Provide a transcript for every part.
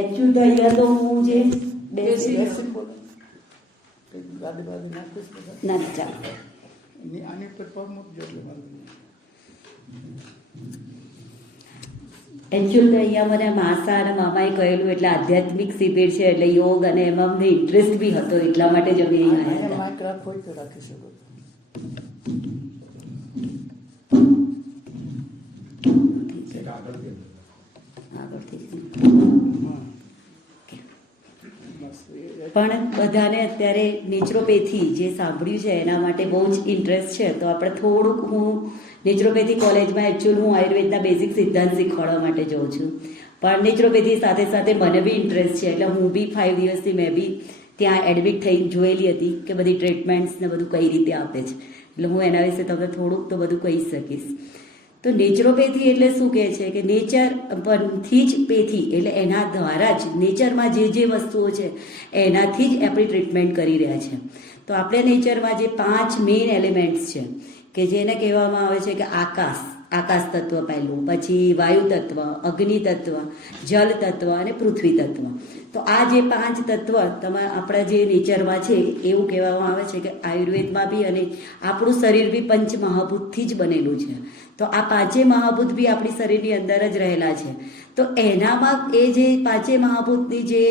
Actually તો અહીંયા તો હું જે બેસી ના ચાલે આની ઉપર પગ મૂકજો એટલે મારું એકચ્યુઅલ તો અહીંયા મને માસા અને મામાએ કહેલું એટલે આધ્યાત્મિક શિબિર છે એટલે યોગ અને એમાં અમને ઇન્ટરેસ્ટ બી હતો એટલા માટે જ અમે અહીંયા આવ્યા હતા. માઇક રાખો હોય તો રાખી શકો. પણ બધાને અત્યારે નેચરોપેથી જે સાંભળ્યું છે એના માટે બહુ જ ઇન્ટરેસ્ટ છે તો આપણે થોડુંક હું નેચરોપેથી કોલેજમાં એકચ્યુઅલ હું આયુર્વેદના બેઝિક સિદ્ધાંત શીખવાડવા માટે જાઉં છું પણ નેચરોપેથી સાથે સાથે મને બી ઇન્ટરેસ્ટ છે એટલે હું બી 5 દિવસથી મેં બી ત્યાં એડમિટ થઈને જોયેલી હતી કે બધી ટ્રીટમેન્ટ્સ ને બધું કઈ રીતે આપે છે એટલે હું એના વિશે તમને થોડુંક તો બધું કહી શકીશ. તો નેચરોપેથી એટલે શું કહે છે કે નેચર પરથી જ પેથી એટલે એના દ્વારા જ નેચરમાં જે વસ્તુઓ છે એનાથી જ આપણી ટ્રીટમેન્ટ કરી રહ્યા છે. તો આપણે નેચરમાં જે 5 મેઇન એલિમેન્ટ્સ છે કે જેને કહેવામાં આવે છે કે આકાશ તત્વ પહેલું, પછી વાયુ તત્વ, અગ્નિ તત્વ, જલ તત્વ અને પૃથ્વી તત્વ. તો આ જે 5 તત્વ આપણા જે નેચરમાં છે એવું કહેવામાં આવે છે કે આયુર્વેદમાં બી અને આપણું શરીર બી પંચ મહાભૂતથી જ બનેલું છે. તો આ 5 મહાભૂત બી આપણી શરીરની અંદર જ રહેલા છે. તો એનામાં એ જે 5 મહાભૂતની જે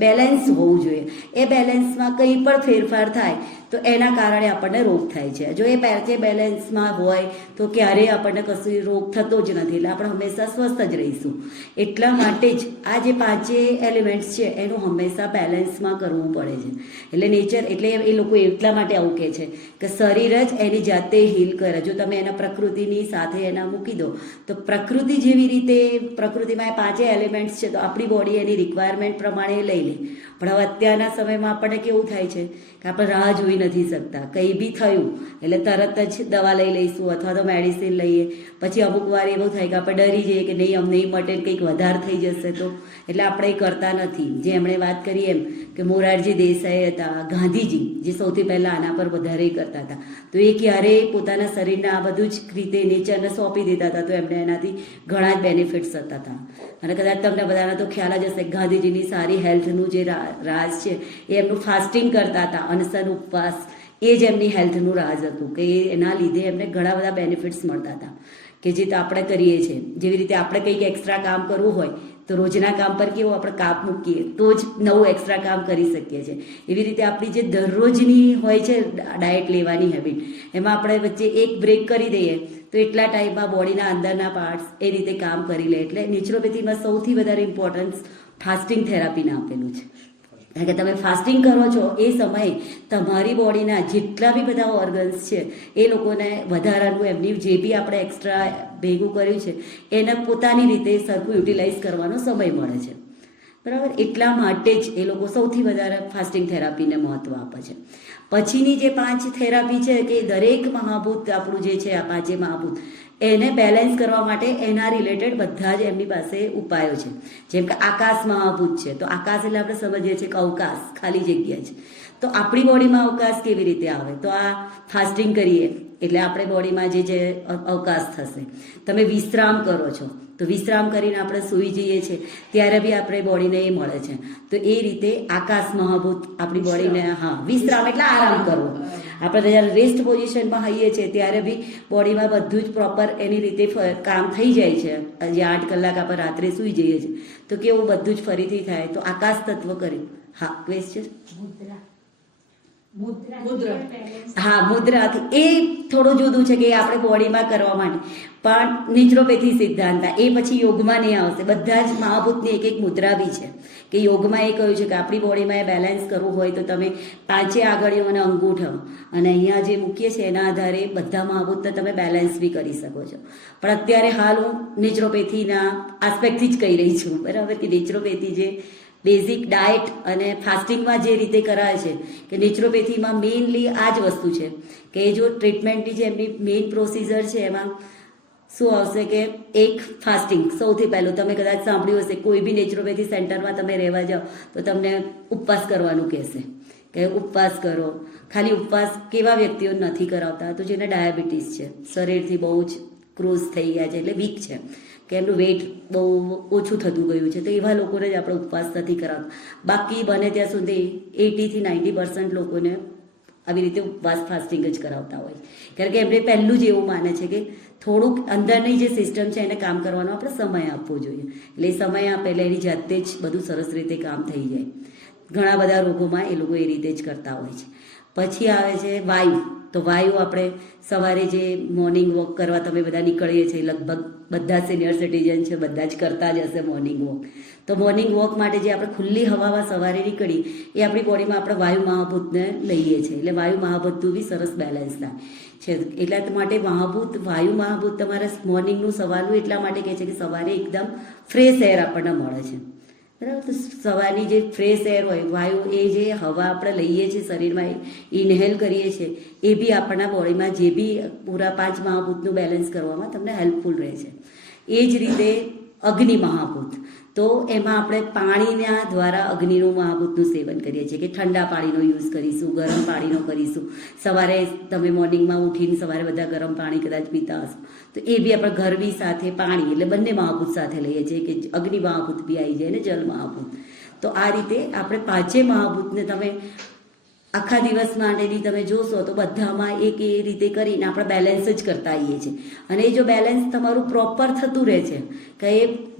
બેલેન્સ હોવું જોઈએ એ બેલેન્સમાં કંઈ પણ ફેરફાર થાય તો એના કારણે આપણને રોગ થાય છે. જો એ 5 બેલેન્સમાં હોય તો ક્યારેય આપણને કશું રોગ થતો જ નથી એટલે આપણે હંમેશા સ્વસ્થ જ રહીશું. એટલા માટે જ આ જે 5 એલિમેન્ટ્સ છે એનું હંમેશા બેલેન્સમાં કરવું પડે છે. એટલે નેચર એટલે એ લોકો એટલા માટે આવું કહે છે કે શરીર જ એની જાતે હીલ કરે. જો તમે એના પ્રકૃતિની સાથે એના મૂકી દો તો પ્રકૃતિ જેવી રીતે પ્રકૃતિમાં 5 એલિમેન્ટ્સ છે તો આપણી બોડી એની રિક્વાયરમેન્ટ પ્રમાણે લઈ લે. પણ હવે અત્યારના સમયમાં આપણને કેવું થાય છે કે આપણે રાહ જોઈ નથી શકતા. કંઈ બી થયું એટલે તરત જ દવા લઈ લઈશું અથવા તો મેડિસિન લઈએ. પછી અમુક વાર એવું થાય કે આપણે ડરી જઈએ કે નહીં અમને નહીં મટે કંઈક વધારે થઈ જશે તો એટલે આપણે એ કરતા નથી. જે એમણે વાત કરી એમ કે મોરારજી દેસાઈ હતા, ગાંધીજી જે સૌથી પહેલાં આના પર વધારે કરતા હતા તો એ ક્યારેય પોતાના શરીરને આ બધું જ રીતે નેચરને સોંપી દેતા હતા તો એમને એનાથી ઘણા જ બેનિફિટ્સ થતા હતા. અને કદાચ તમને બધાને તો ખ્યાલ જ હશે ગાંધીજીની સારી હેલ્થનું જે રાજ છે એ એમનું ફાસ્ટિંગ કરતા હતા, અનશન ઉપવાસ એ જ એમની હેલ્થનું રાજ હતું કે એના લીધે એમને ઘણા બધા બેનિફિટ્સ મળતા હતા કે જે આપણે કરીએ છીએ. જેવી રીતે આપણે કંઈક એક્સ્ટ્રા કામ કરવું હોય તો રોજના કામ પર કેવું આપણે કાપ મૂકીએ તો જ નવું એક્સ્ટ્રા કામ કરી શકીએ છીએ. એવી રીતે આપણી જે દરરોજની હોય છે ડાયટ લેવાની હેબિટ એમાં આપણે વચ્ચે એક બ્રેક કરી દઈએ તો એટલા ટાઈમમાં બોડીના અંદરના પાર્ટ્સ એ રીતે કામ કરી લે. એટલે નેચરોપેથીમાં સૌથી વધારે ઇમ્પોર્ટન્સ ફાસ્ટિંગ થેરાપીને આપેલું છે. કારણ કે તમે ફાસ્ટિંગ કરો છો એ સમયે તમારી બોડીના જેટલા બી બધા ઓર્ગન્સ છે એ લોકોને વધારાનું એમની જે બી આપણે એક્સ્ટ્રા ભેગું કર્યું છે એને પોતાની રીતે સરખું યુટિલાઇઝ કરવાનો સમય મળે છે. બરાબર, એટલા માટે જ એ લોકો સૌથી વધારે ફાસ્ટિંગ થેરાપીને મહત્ત્વ આપે છે. પછીની જે 5 થેરાપી છે કે દરેક મહાભૂત આપણું જે છે આ 5 મહાભૂત એને બેલેન્સ કરવા માટે એના રિલેટેડ બધા જ એમની પાસે ઉપાયો છે. જેમ કે આકાશ મહાભૂત છે તો આકાશ એટલે આપણે સમજીએ છીએ કે અવકાશ, ખાલી જગ્યા છે. તો આપણી બોડીમાં અવકાશ કેવી રીતે આવે તો આ ફાસ્ટિંગ કરીએ એટલે આપણે બોડીમાં જે અવકાશ થશે. તમે વિશ્રામ કરો છો તો વિશ્રામ કરીને આપણે સૂઈ જઈએ છીએ ત્યારે બી આપણે બોડીને એ મળે છે. તો એ રીતે આકાશ મહાભૂત આપણી બોડીને વિશ્રામ એટલે આરામ કરવો. આપણે જ્યારે રેસ્ટ પોઝિશનમાં હોઈએ છીએ ત્યારે બી બોડીમાં બધું જ પ્રોપર એની રીતે કામ થઈ જાય છે. જે 8 કલાક આપણે રાત્રે સૂઈ જઈએ છીએ તો કેવું બધું જ ફરીથી થાય. તો આકાશ તત્વ કરી ક્વેશ્ચન મુદ્રાથી એ થોડું જુદું છે કે આપણે બોડીમાં કરવા માટે પણ નેચરોપેથી સિદ્ધાંત એ પછી યોગમાં નહીં આવશે. બધા જ મહાભૂતની એક મુદ્રા બી છે કે યોગમાં એ કહ્યું છે કે આપણી બોડીમાં એ બેલેન્સ કરવું હોય તો તમે 5 આંગળીઓ અને અંગૂઠો અને અહીંયા જે મૂકીએ છીએ એના આધારે બધા મહાભૂતને તમે બેલેન્સ બી કરી શકો છો. પણ અત્યારે હાલ હું નેચરોપેથીના આસ્પેક્ટથી જ કહી રહી છું. બરાબર કે નેચરોપેથી જે બેઝિક ડાયટ અને ફાસ્ટિંગમાં જે રીતે કરાય છે કે નેચરોપેથીમાં મેઇનલી આ જ વસ્તુ છે કે જો ટ્રીટમેન્ટની જે એમની મેઇન પ્રોસિજર છે એમાં શું આવશે કે એક ફાસ્ટિંગ સૌથી પહેલું તમે કદાચ સાંભળ્યું હશે કોઈ બી નેચરોપેથી સેન્ટરમાં તમે રહેવા જાઓ તો તમને ઉપવાસ કરવાનું કહેશે કે ઉપવાસ કરો. ખાલી ઉપવાસ કેવા વ્યક્તિઓ નથી કરાવતા તો જેને ડાયાબિટીસ છે, શરીરથી બહુ જ ક્રૂઝ થઈ ગયા છે એટલે વીક છે કે એમનું વેઇટ બહુ ઓછું થતું ગયું છે, તો એવા લોકોને જ આપણે ઉપવાસ નથી કરાવતા. બાકી બને ત્યાં સુધી 80-90% લોકોને આવી રીતે ઉપવાસ ફાસ્ટિંગ જ કરાવતા હોય, કારણ કે એમને પહેલું જ એવું માને છે કે થોડુંક અંદરની જે સિસ્ટમ છે એને કામ કરવાનો આપણે સમય આપવો જોઈએ. એટલે એ સમય આપે એટલે એની જાતે જ બધું સરસ રીતે કામ થઈ જાય. ઘણા બધા રોગોમાં એ લોકો એ રીતે જ કરતા હોય છે. પછી આવે છે વાયુ. તો વાયુ આપણે સવારે જે મોર્નિંગ વોક કરવા તમે બધા નીકળીએ છીએ, લગભગ બધા સિનિયર સિટીઝન છે, બધા જ કરતા જ હશે મોર્નિંગ વોક. તો મોર્નિંગ વોક માટે જે આપણે ખુલ્લી હવામાં સવારે નીકળી એ આપણી બોડીમાં આપણે વાયુ મહાભૂતને લઈએ છીએ, એટલે વાયુ મહાભૂતનું બી સરસ બેલેન્સ થાય છે. એટલા માટે વાયુ મહાભૂત તમારા મોર્નિંગનું સવારનું એટલા માટે કહે છે કે સવારે એકદમ ફ્રેશ એર આપણને મળે છે, બરાબર. તો સવારની જે ફ્રેશ એર હોય, વાયુ, એ જે હવા આપણે લઈએ છીએ શરીરમાં, ઇનહેલ કરીએ છીએ, એ બી આપણા બોડીમાં જે બી પૂરા 5 મહાભૂતનું બેલેન્સ કરવામાં તમને હેલ્પફુલ રહે છે. એ જ રીતે અગ્નિ મહાભૂત, તો એમાં આપણે પાણીના દ્વારા અગ્નિનું મહાભૂતનું સેવન કરીએ છીએ કે ઠંડા પાણીનો યુઝ કરીશું, ગરમ પાણીનો કરીશું. સવારે તમે મોર્નિંગમાં ઉઠીને સવારે બધા ગરમ પાણી કદાચ પીતા હશો, તો એ બી આપણે ગરમી સાથે પાણી, એટલે બંને મહાભૂત સાથે લઈએ છીએ કે અગ્નિ મહાભૂત બી આવી જાય ને જલ મહાભૂત. તો આ રીતે આપણે 5 મહાભૂતને તમે આખા દિવસ માટેની તમે જોશો તો બધામાં એક એ રીતે કરીને આપણે બેલેન્સ જ કરતા આવીએ છીએ. અને એ જો બેલેન્સ તમારું પ્રોપર થતું રહે છે કે એ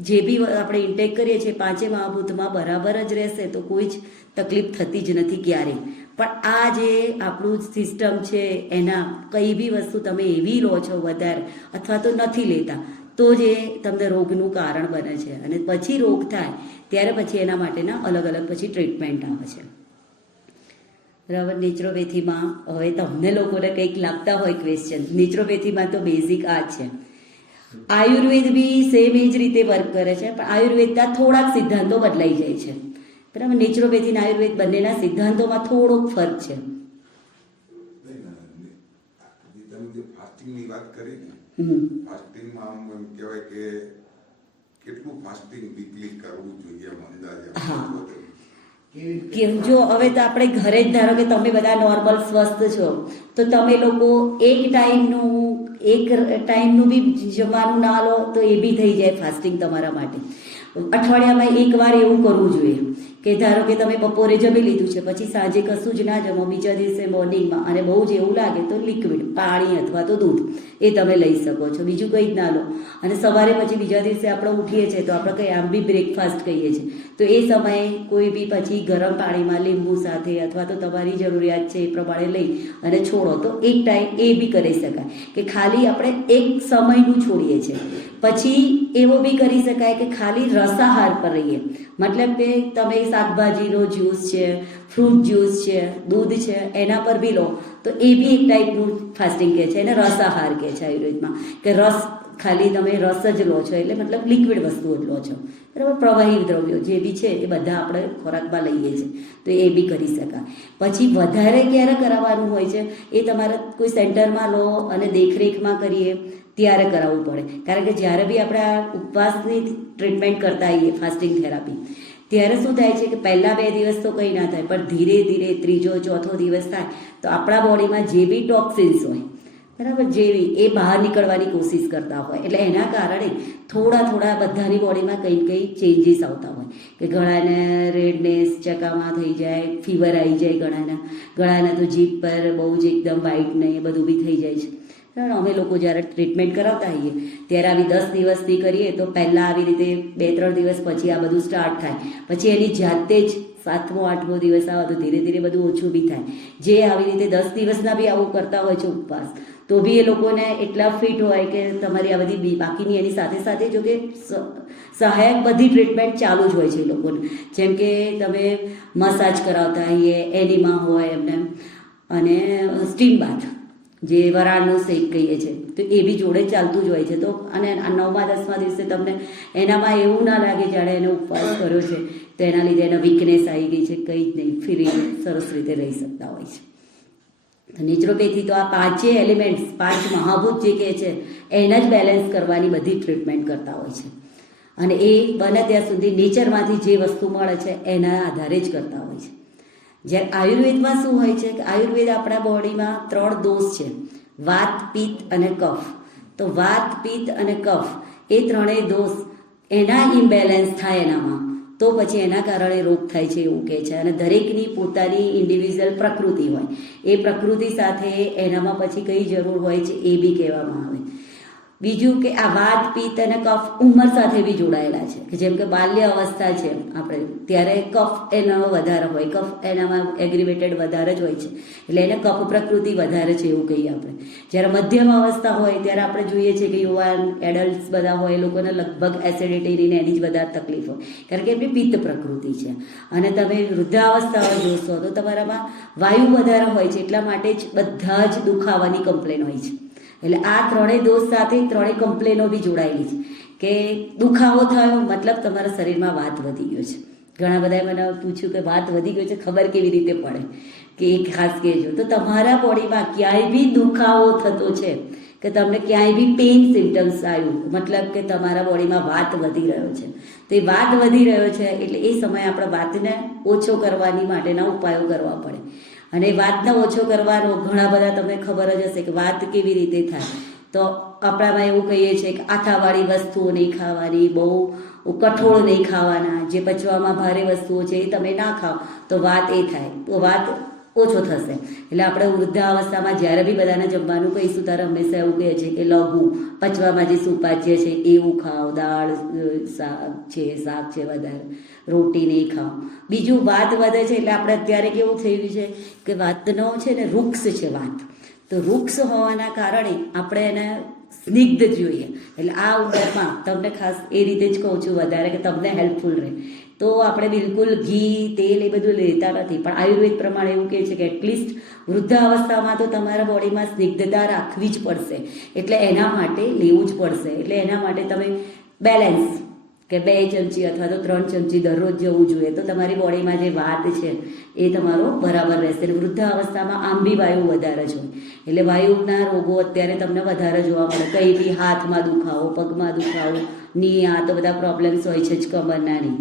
જે બી આપણે ઇન્ટેક કરીએ છીએ 5 મહાભૂતમાં બરાબર જ રહેશે તો કોઈ જ તકલીફ થતી જ નથી ક્યારેય. પણ આ જે આપણું સિસ્ટમ છે એના કઈ બી વસ્તુ તમે એવી લો છો વધારે અથવા તો નથી લેતા તો જ એ તમને રોગનું કારણ બને છે. અને પછી રોગ થાય ત્યારે પછી એના માટેના અલગ અલગ પછી ટ્રીટમેન્ટ આવે છે, બરાબર. નેચરોપેથીમાં હવે તમને લોકોને કંઈક લાગતા હોય ક્વેશ્ચન, નેચરોપેથીમાં તો બેઝિક આ જ છે. આયુર્વેદ બી સેમ એ જ રીતે વર્ક કરે છે, પણ આયુર્વેદના થોડાક સિદ્ધાંતો બદલાઈ જાય છે, બરાબર. નેચરોપેથી અને આયુર્વેદ બંનેના સિદ્ધાંતોમાં થોડોક ફરક છે. ફાસ્ટિંગની વાત કરી ને, ફાસ્ટિંગમાં આમ એમ કહેવાય કે કેટલું ફાસ્ટિંગ વીકલી કરવું જોઈએ એમ અંદાજે? કે જો હવે તો આપણે ઘરે જ ધારો કે તમે બધા નોર્મલ સ્વસ્થ છો તો તમે લોકો એક ટાઈમનું બી જમવાનું ના લો તો એ બી થઈ જાય ફાસ્ટિંગ તમારા માટે. અઠવાડિયામાં એકવાર એવું કરવું જોઈએ કે ધારો કે તમે બપોરે જમી લીધું છે, પછી સાંજે કશું જ ના જમો, બીજા દિવસે મોર્નિંગમાં અને બહુ જ એવું લાગે તો લિક્વિડ પાણી અથવા તો દૂધ એ તમે લઈ શકો છો, બીજું કંઈ જ ના લો. અને સવારે પછી બીજા દિવસે આપણે ઉઠીએ છીએ તો આપણે કંઈ આમ બી બ્રેકફાસ્ટ કહીએ છીએ, તો એ સમયે કોઈ બી પછી ગરમ પાણીમાં લીંબુ સાથે અથવા તો તમારી જરૂરિયાત છે એ પ્રમાણે લઈ અને છોડો તો એક ટાઈમ એ બી કરી શકાય કે ખાલી આપણે એક સમયનું છોડીએ છીએ. પછી એવો બી કરી શકાય કે ખાલી રસાહાર પર રહીએ, મતલબ કે તમે શાકભાજીનો જ્યુસ છે, ફ્રૂટ જ્યુસ છે, દૂધ છે, એના પર બી લો તો એ બી એક ટાઈપનું ફાસ્ટિંગ કહે છે, એને રસાહાર કહે છે આયુર્વેદમાં, કે રસ ખાલી તમે રસ જ લો છો એટલે મતલબ લિક્વિડ વસ્તુઓ જ લો છો, બરાબર. પ્રવાહી દ્રવ્યો જે બી છે એ બધા આપણે ખોરાકમાં લઈએ છીએ તો એ બી કરી શકાય. પછી વધારે ક્યારે કરાવવાનું હોય છે એ તમારે કોઈ સેન્ટરમાં લો અને દેખરેખમાં કરીએ ત્યારે કરાવવું પડે, કારણ કે જ્યારે બી આપણે આ ઉપવાસની ટ્રીટમેન્ટ કરતા આવીએ ફાસ્ટિંગ થેરાપી ત્યારે શું થાય છે કે પહેલાં 2 દિવસ તો કંઈ ના થાય, પણ ધીરે ધીરે 3જો 4થો દિવસ થાય તો આપણા બોડીમાં જે બી ટોક્સિન્સ હોય, બરાબર, જેવી એ બહાર નીકળવાની કોશિશ કરતા હોય, એટલે એના કારણે થોડા બધાની બોડીમાં કંઈ ચેન્જીસ આવતા હોય કે ગળાને રેડનેસ ચકામાં થઈ જાય, ફીવર આવી જાય, ગળાના તો જીભ પર બહુ જ એકદમ વ્હાઇટ ને એ બધું બી થઈ જાય છે. અમે લોકો જ્યારે ટ્રીટમેન્ટ કરાવતા હોઈએ ત્યારે આવી 10 દિવસની કરીએ તો પહેલાં આવી રીતે 2-3 દિવસ પછી આ બધું સ્ટાર્ટ થાય, પછી એની જાતે જ 7મો 8મો દિવસ આવે તો ધીરે ધીરે બધું ઓછું બી થાય. જે આવી રીતે 10 દિવસના બી આવું કરતા હોય છે ઉપવાસ તો બી એ લોકોને એટલા ફિટ હોય કે તમારી આ બધી બાકીની એની સાથે સાથે જો કે સહાયક બધી ટ્રીટમેન્ટ ચાલુ જ હોય છે એ લોકોને, જેમ કે તમે મસાજ કરાવતા હોઈએ, એનિમા હોય એમને, અને સ્ટીમ બાથ જે વરાળનો શેક કહીએ છીએ તો એ બી જોડે ચાલતું જ હોય છે. તો અને 9મા 10મા દિવસે તમને એનામાં એવું ના લાગે જાણે એને ઉપવાસ કર્યો છે તો એના લીધે એને વીકનેસ આવી ગઈ છે, કંઈ જ નહીં, ફ્રી સરસ રીતે રહી શકતા હોય છે. તો નેચરોપેથી તો આ 5 એલિમેન્ટ્સ 5 મહાભૂત જે કહે છે એના જ બેલેન્સ કરવાની બધી ટ્રીટમેન્ટ કરતા હોય છે, અને એ બને ત્યાં સુધી નેચરમાંથી જે વસ્તુ મળે છે એના આધારે જ કરતા હોય છે. જ્યારે આયુર્વેદમાં શું હોય છે કે આયુર્વેદ આપણા બોડીમાં 3 દોષ છે, વાત, પિત્ત અને કફ. તો વાત, પિત્ત અને કફ એ ત્રણેય દોષ એના ઇમ્બેલેન્સ થાય એનામાં તો પછી એના કારણે રોગ થાય છે એવું કહે છે. અને દરેકની પોતાની ઇન્ડિવિજ્યુઅલ પ્રકૃતિ હોય, એ પ્રકૃતિ સાથે એનામાં પછી કઈ જરૂર હોય છે એ બી કહેવામાં આવે. બીજું કે આ વાત પિત્ત અને કફ ઉંમર સાથે બી જોડાયેલા છે, કે જેમ કે બાલ્ય અવસ્થા છે આપણે ત્યારે કફ એનામાં વધારે હોય, કફ એનામાં એગ્રીવેટેડ વધારે જ હોય છે એટલે એને કફ પ્રકૃતિ વધારે છે એવું કહીએ આપણે. જ્યારે મધ્યમ અવસ્થા હોય ત્યારે આપણે જોઈએ છીએ કે યુવાન એડલ્ટ્સ બધા હોય એ લોકોને લગભગ એસિડિટીની એની જ વધારે તકલીફ હોય કારણ કે એમની પિત્ત પ્રકૃતિ છે. અને તમે વૃદ્ધાવસ્થામાં જોશો તો તમારામાં વાયુ વધારે હોય છે એટલા માટે જ બધા જ દુખાવાની કમ્પ્લેન હોય છે. એટલે આ ત્રણેય દોષ સાથે ત્રણેય કમ્પ્લેનો બી જોડાયેલી છે કે દુખાવો થયો મતલબ તમારા શરીરમાં વાત વધી ગયો છે. ઘણા બધાએ મને પૂછ્યું કે વાત વધી ગયો છે ખબર કેવી રીતે પડે, કે એ ખાસ કહેજો. તો તમારા બોડીમાં ક્યાંય બી દુખાવો થતો છે કે તમને ક્યાંય બી પેઇન સિમ્ટમ્સ આવ્યું મતલબ કે તમારા બોડીમાં વાત વધી રહ્યો છે, તો એ વાત વધી રહ્યો છે એટલે એ સમયે આપણે વાતને ઓછો કરવાની માટેના ઉપાયો કરવા પડે. અને વાતને ઓછો કરવાનો ઘણા બધા તમને ખબર જ હશે કે વાત કેવી રીતે થાય. તો આપણામાં એવું કહીએ છીએ કે આથાવાળી વસ્તુઓ નહીં ખાવાની, બહુ કઠોળ નહીં ખાવાના, જે પચવામાં ભારે વસ્તુઓ છે એ તમે ના ખાઓ તો વાત એ થાય, તો વાત ઓછો થશે. એટલે આપણે વૃદ્ધાવસ્થામાં જ્યારે બી બધાને જમવાનું કહીશું ત્યારે હંમેશા એવું કહે છે કે લઘુ પચવામાં જે સુપાચ્ય છે એવું ખાઓ, દાળ શાક છે વધારે, રોટી નહીં ખાઓ. બીજું વાત વધે છે એટલે આપણે અત્યારે કેવું થયું છે કે વાતનો છે ને વૃક્ષ છે વાત, તો વૃક્ષ હોવાના કારણે આપણે એને સ્નિગ્ધ જોઈએ. એટલે આ ઉંમરમાં તમને ખાસ એ રીતે જ કહું છું વધારે કે તમને હેલ્પફુલ રહે. તો આપણે બિલકુલ ઘી તેલ એ બધું લેતા નથી, પણ આયુર્વેદ પ્રમાણે એવું કહે છે કે એટલીસ્ટ વૃદ્ધાવસ્થામાં તો તમારા બોડીમાં સ્નિગ્ધતા રાખવી જ પડશે, એટલે એના માટે લેવું જ પડશે. એટલે એના માટે તમે બેલેન્સ કે 2 ચમચી અથવા તો 3 ચમચી દરરોજ જવું જોઈએ તો તમારી બોડીમાં જે વાત છે એ તમારો બરાબર રહેશે. વૃદ્ધાવસ્થામાં આમ બી વાયુ વધારે જ હોય એટલે વાયુના રોગો અત્યારે તમને વધારે જોવા મળે. કંઈ બી હાથમાં દુખાવો, પગમાં દુખાવો, ની આ તો બધા પ્રોબ્લેમ્સ હોય છે જ કમરના ની.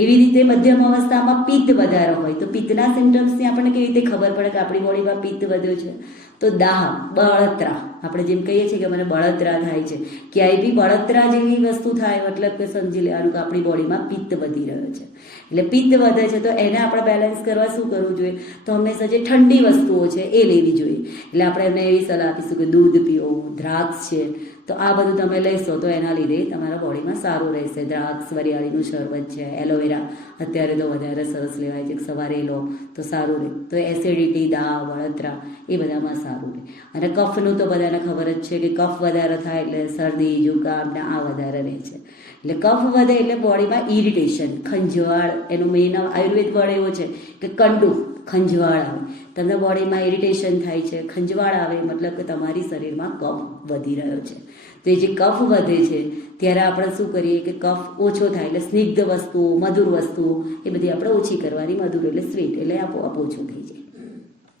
એવી રીતે મધ્યમ અવસ્થામાં પિત્ત વધારે હોય તો પિત્તના સિમ્ટમ્સની આપણને કેવી રીતે ખબર પડે કે આપણી બોડીમાં પિત્ત વધ્યો છે? તો દાહ, બળતરા, આપણે જેમ કહીએ છીએ કે મને બળતરા થાય છે, ક્યાંય બી બળતરા જેવી વસ્તુ થાય મતલબ કે સમજી લેવાનું કે આપણી બોડીમાં પિત્ત વધી રહ્યો છે. એટલે પિત્ત વધે છે તો એને આપણે બેલેન્સ કરવા શું કરવું જોઈએ? તો હંમેશા જે ઠંડી વસ્તુઓ છે એ લેવી જોઈએ. એટલે આપણે એમને એવી સલાહ આપીશું કે દૂધ પીવો, દ્રાક્ષ છે, તો આ બધું તમે લેશો તો એના લીધે તમારા બોડીમાં સારું રહેશે. દ્રાક્ષ, વરિયાળીનું શરબત છે, એલોવેરા અત્યારે તો વધારે સરસ લેવાય છે, સવારે લો તો સારું રહે. તો એસિડિટી, દાહ, બળતરા એ બધામાં સારું રહે. અને કફનું તો બધાને ખબર જ છે કે કફ વધારે થાય એટલે શરદી, જુકામ ને આ વધારે રહે છે. એટલે કફ વધે એટલે બોડીમાં ઇરિટેશન, ખંજવાળ, એનું મેઇન આયુર્વેદ વર્ડ એવો છે કે કંડું, ખંજવાળ આવે. તમને બોડીમાં ઇરિટેશન થાય છે, ખંજવાળ આવે મતલબ કે તમારી શરીરમાં કફ વધી રહ્યો છે. તો એ જે કફ વધે છે ત્યારે આપણે શું કરીએ કે કફ ઓછો થાય એટલે સ્નિગ્ધ વસ્તુઓ, મધુર વસ્તુઓ એ બધી આપણે ઓછી કરવાની. મધુર એટલે સ્વીટ, એટલે આપોઆપ ઓછું થઈ જાય.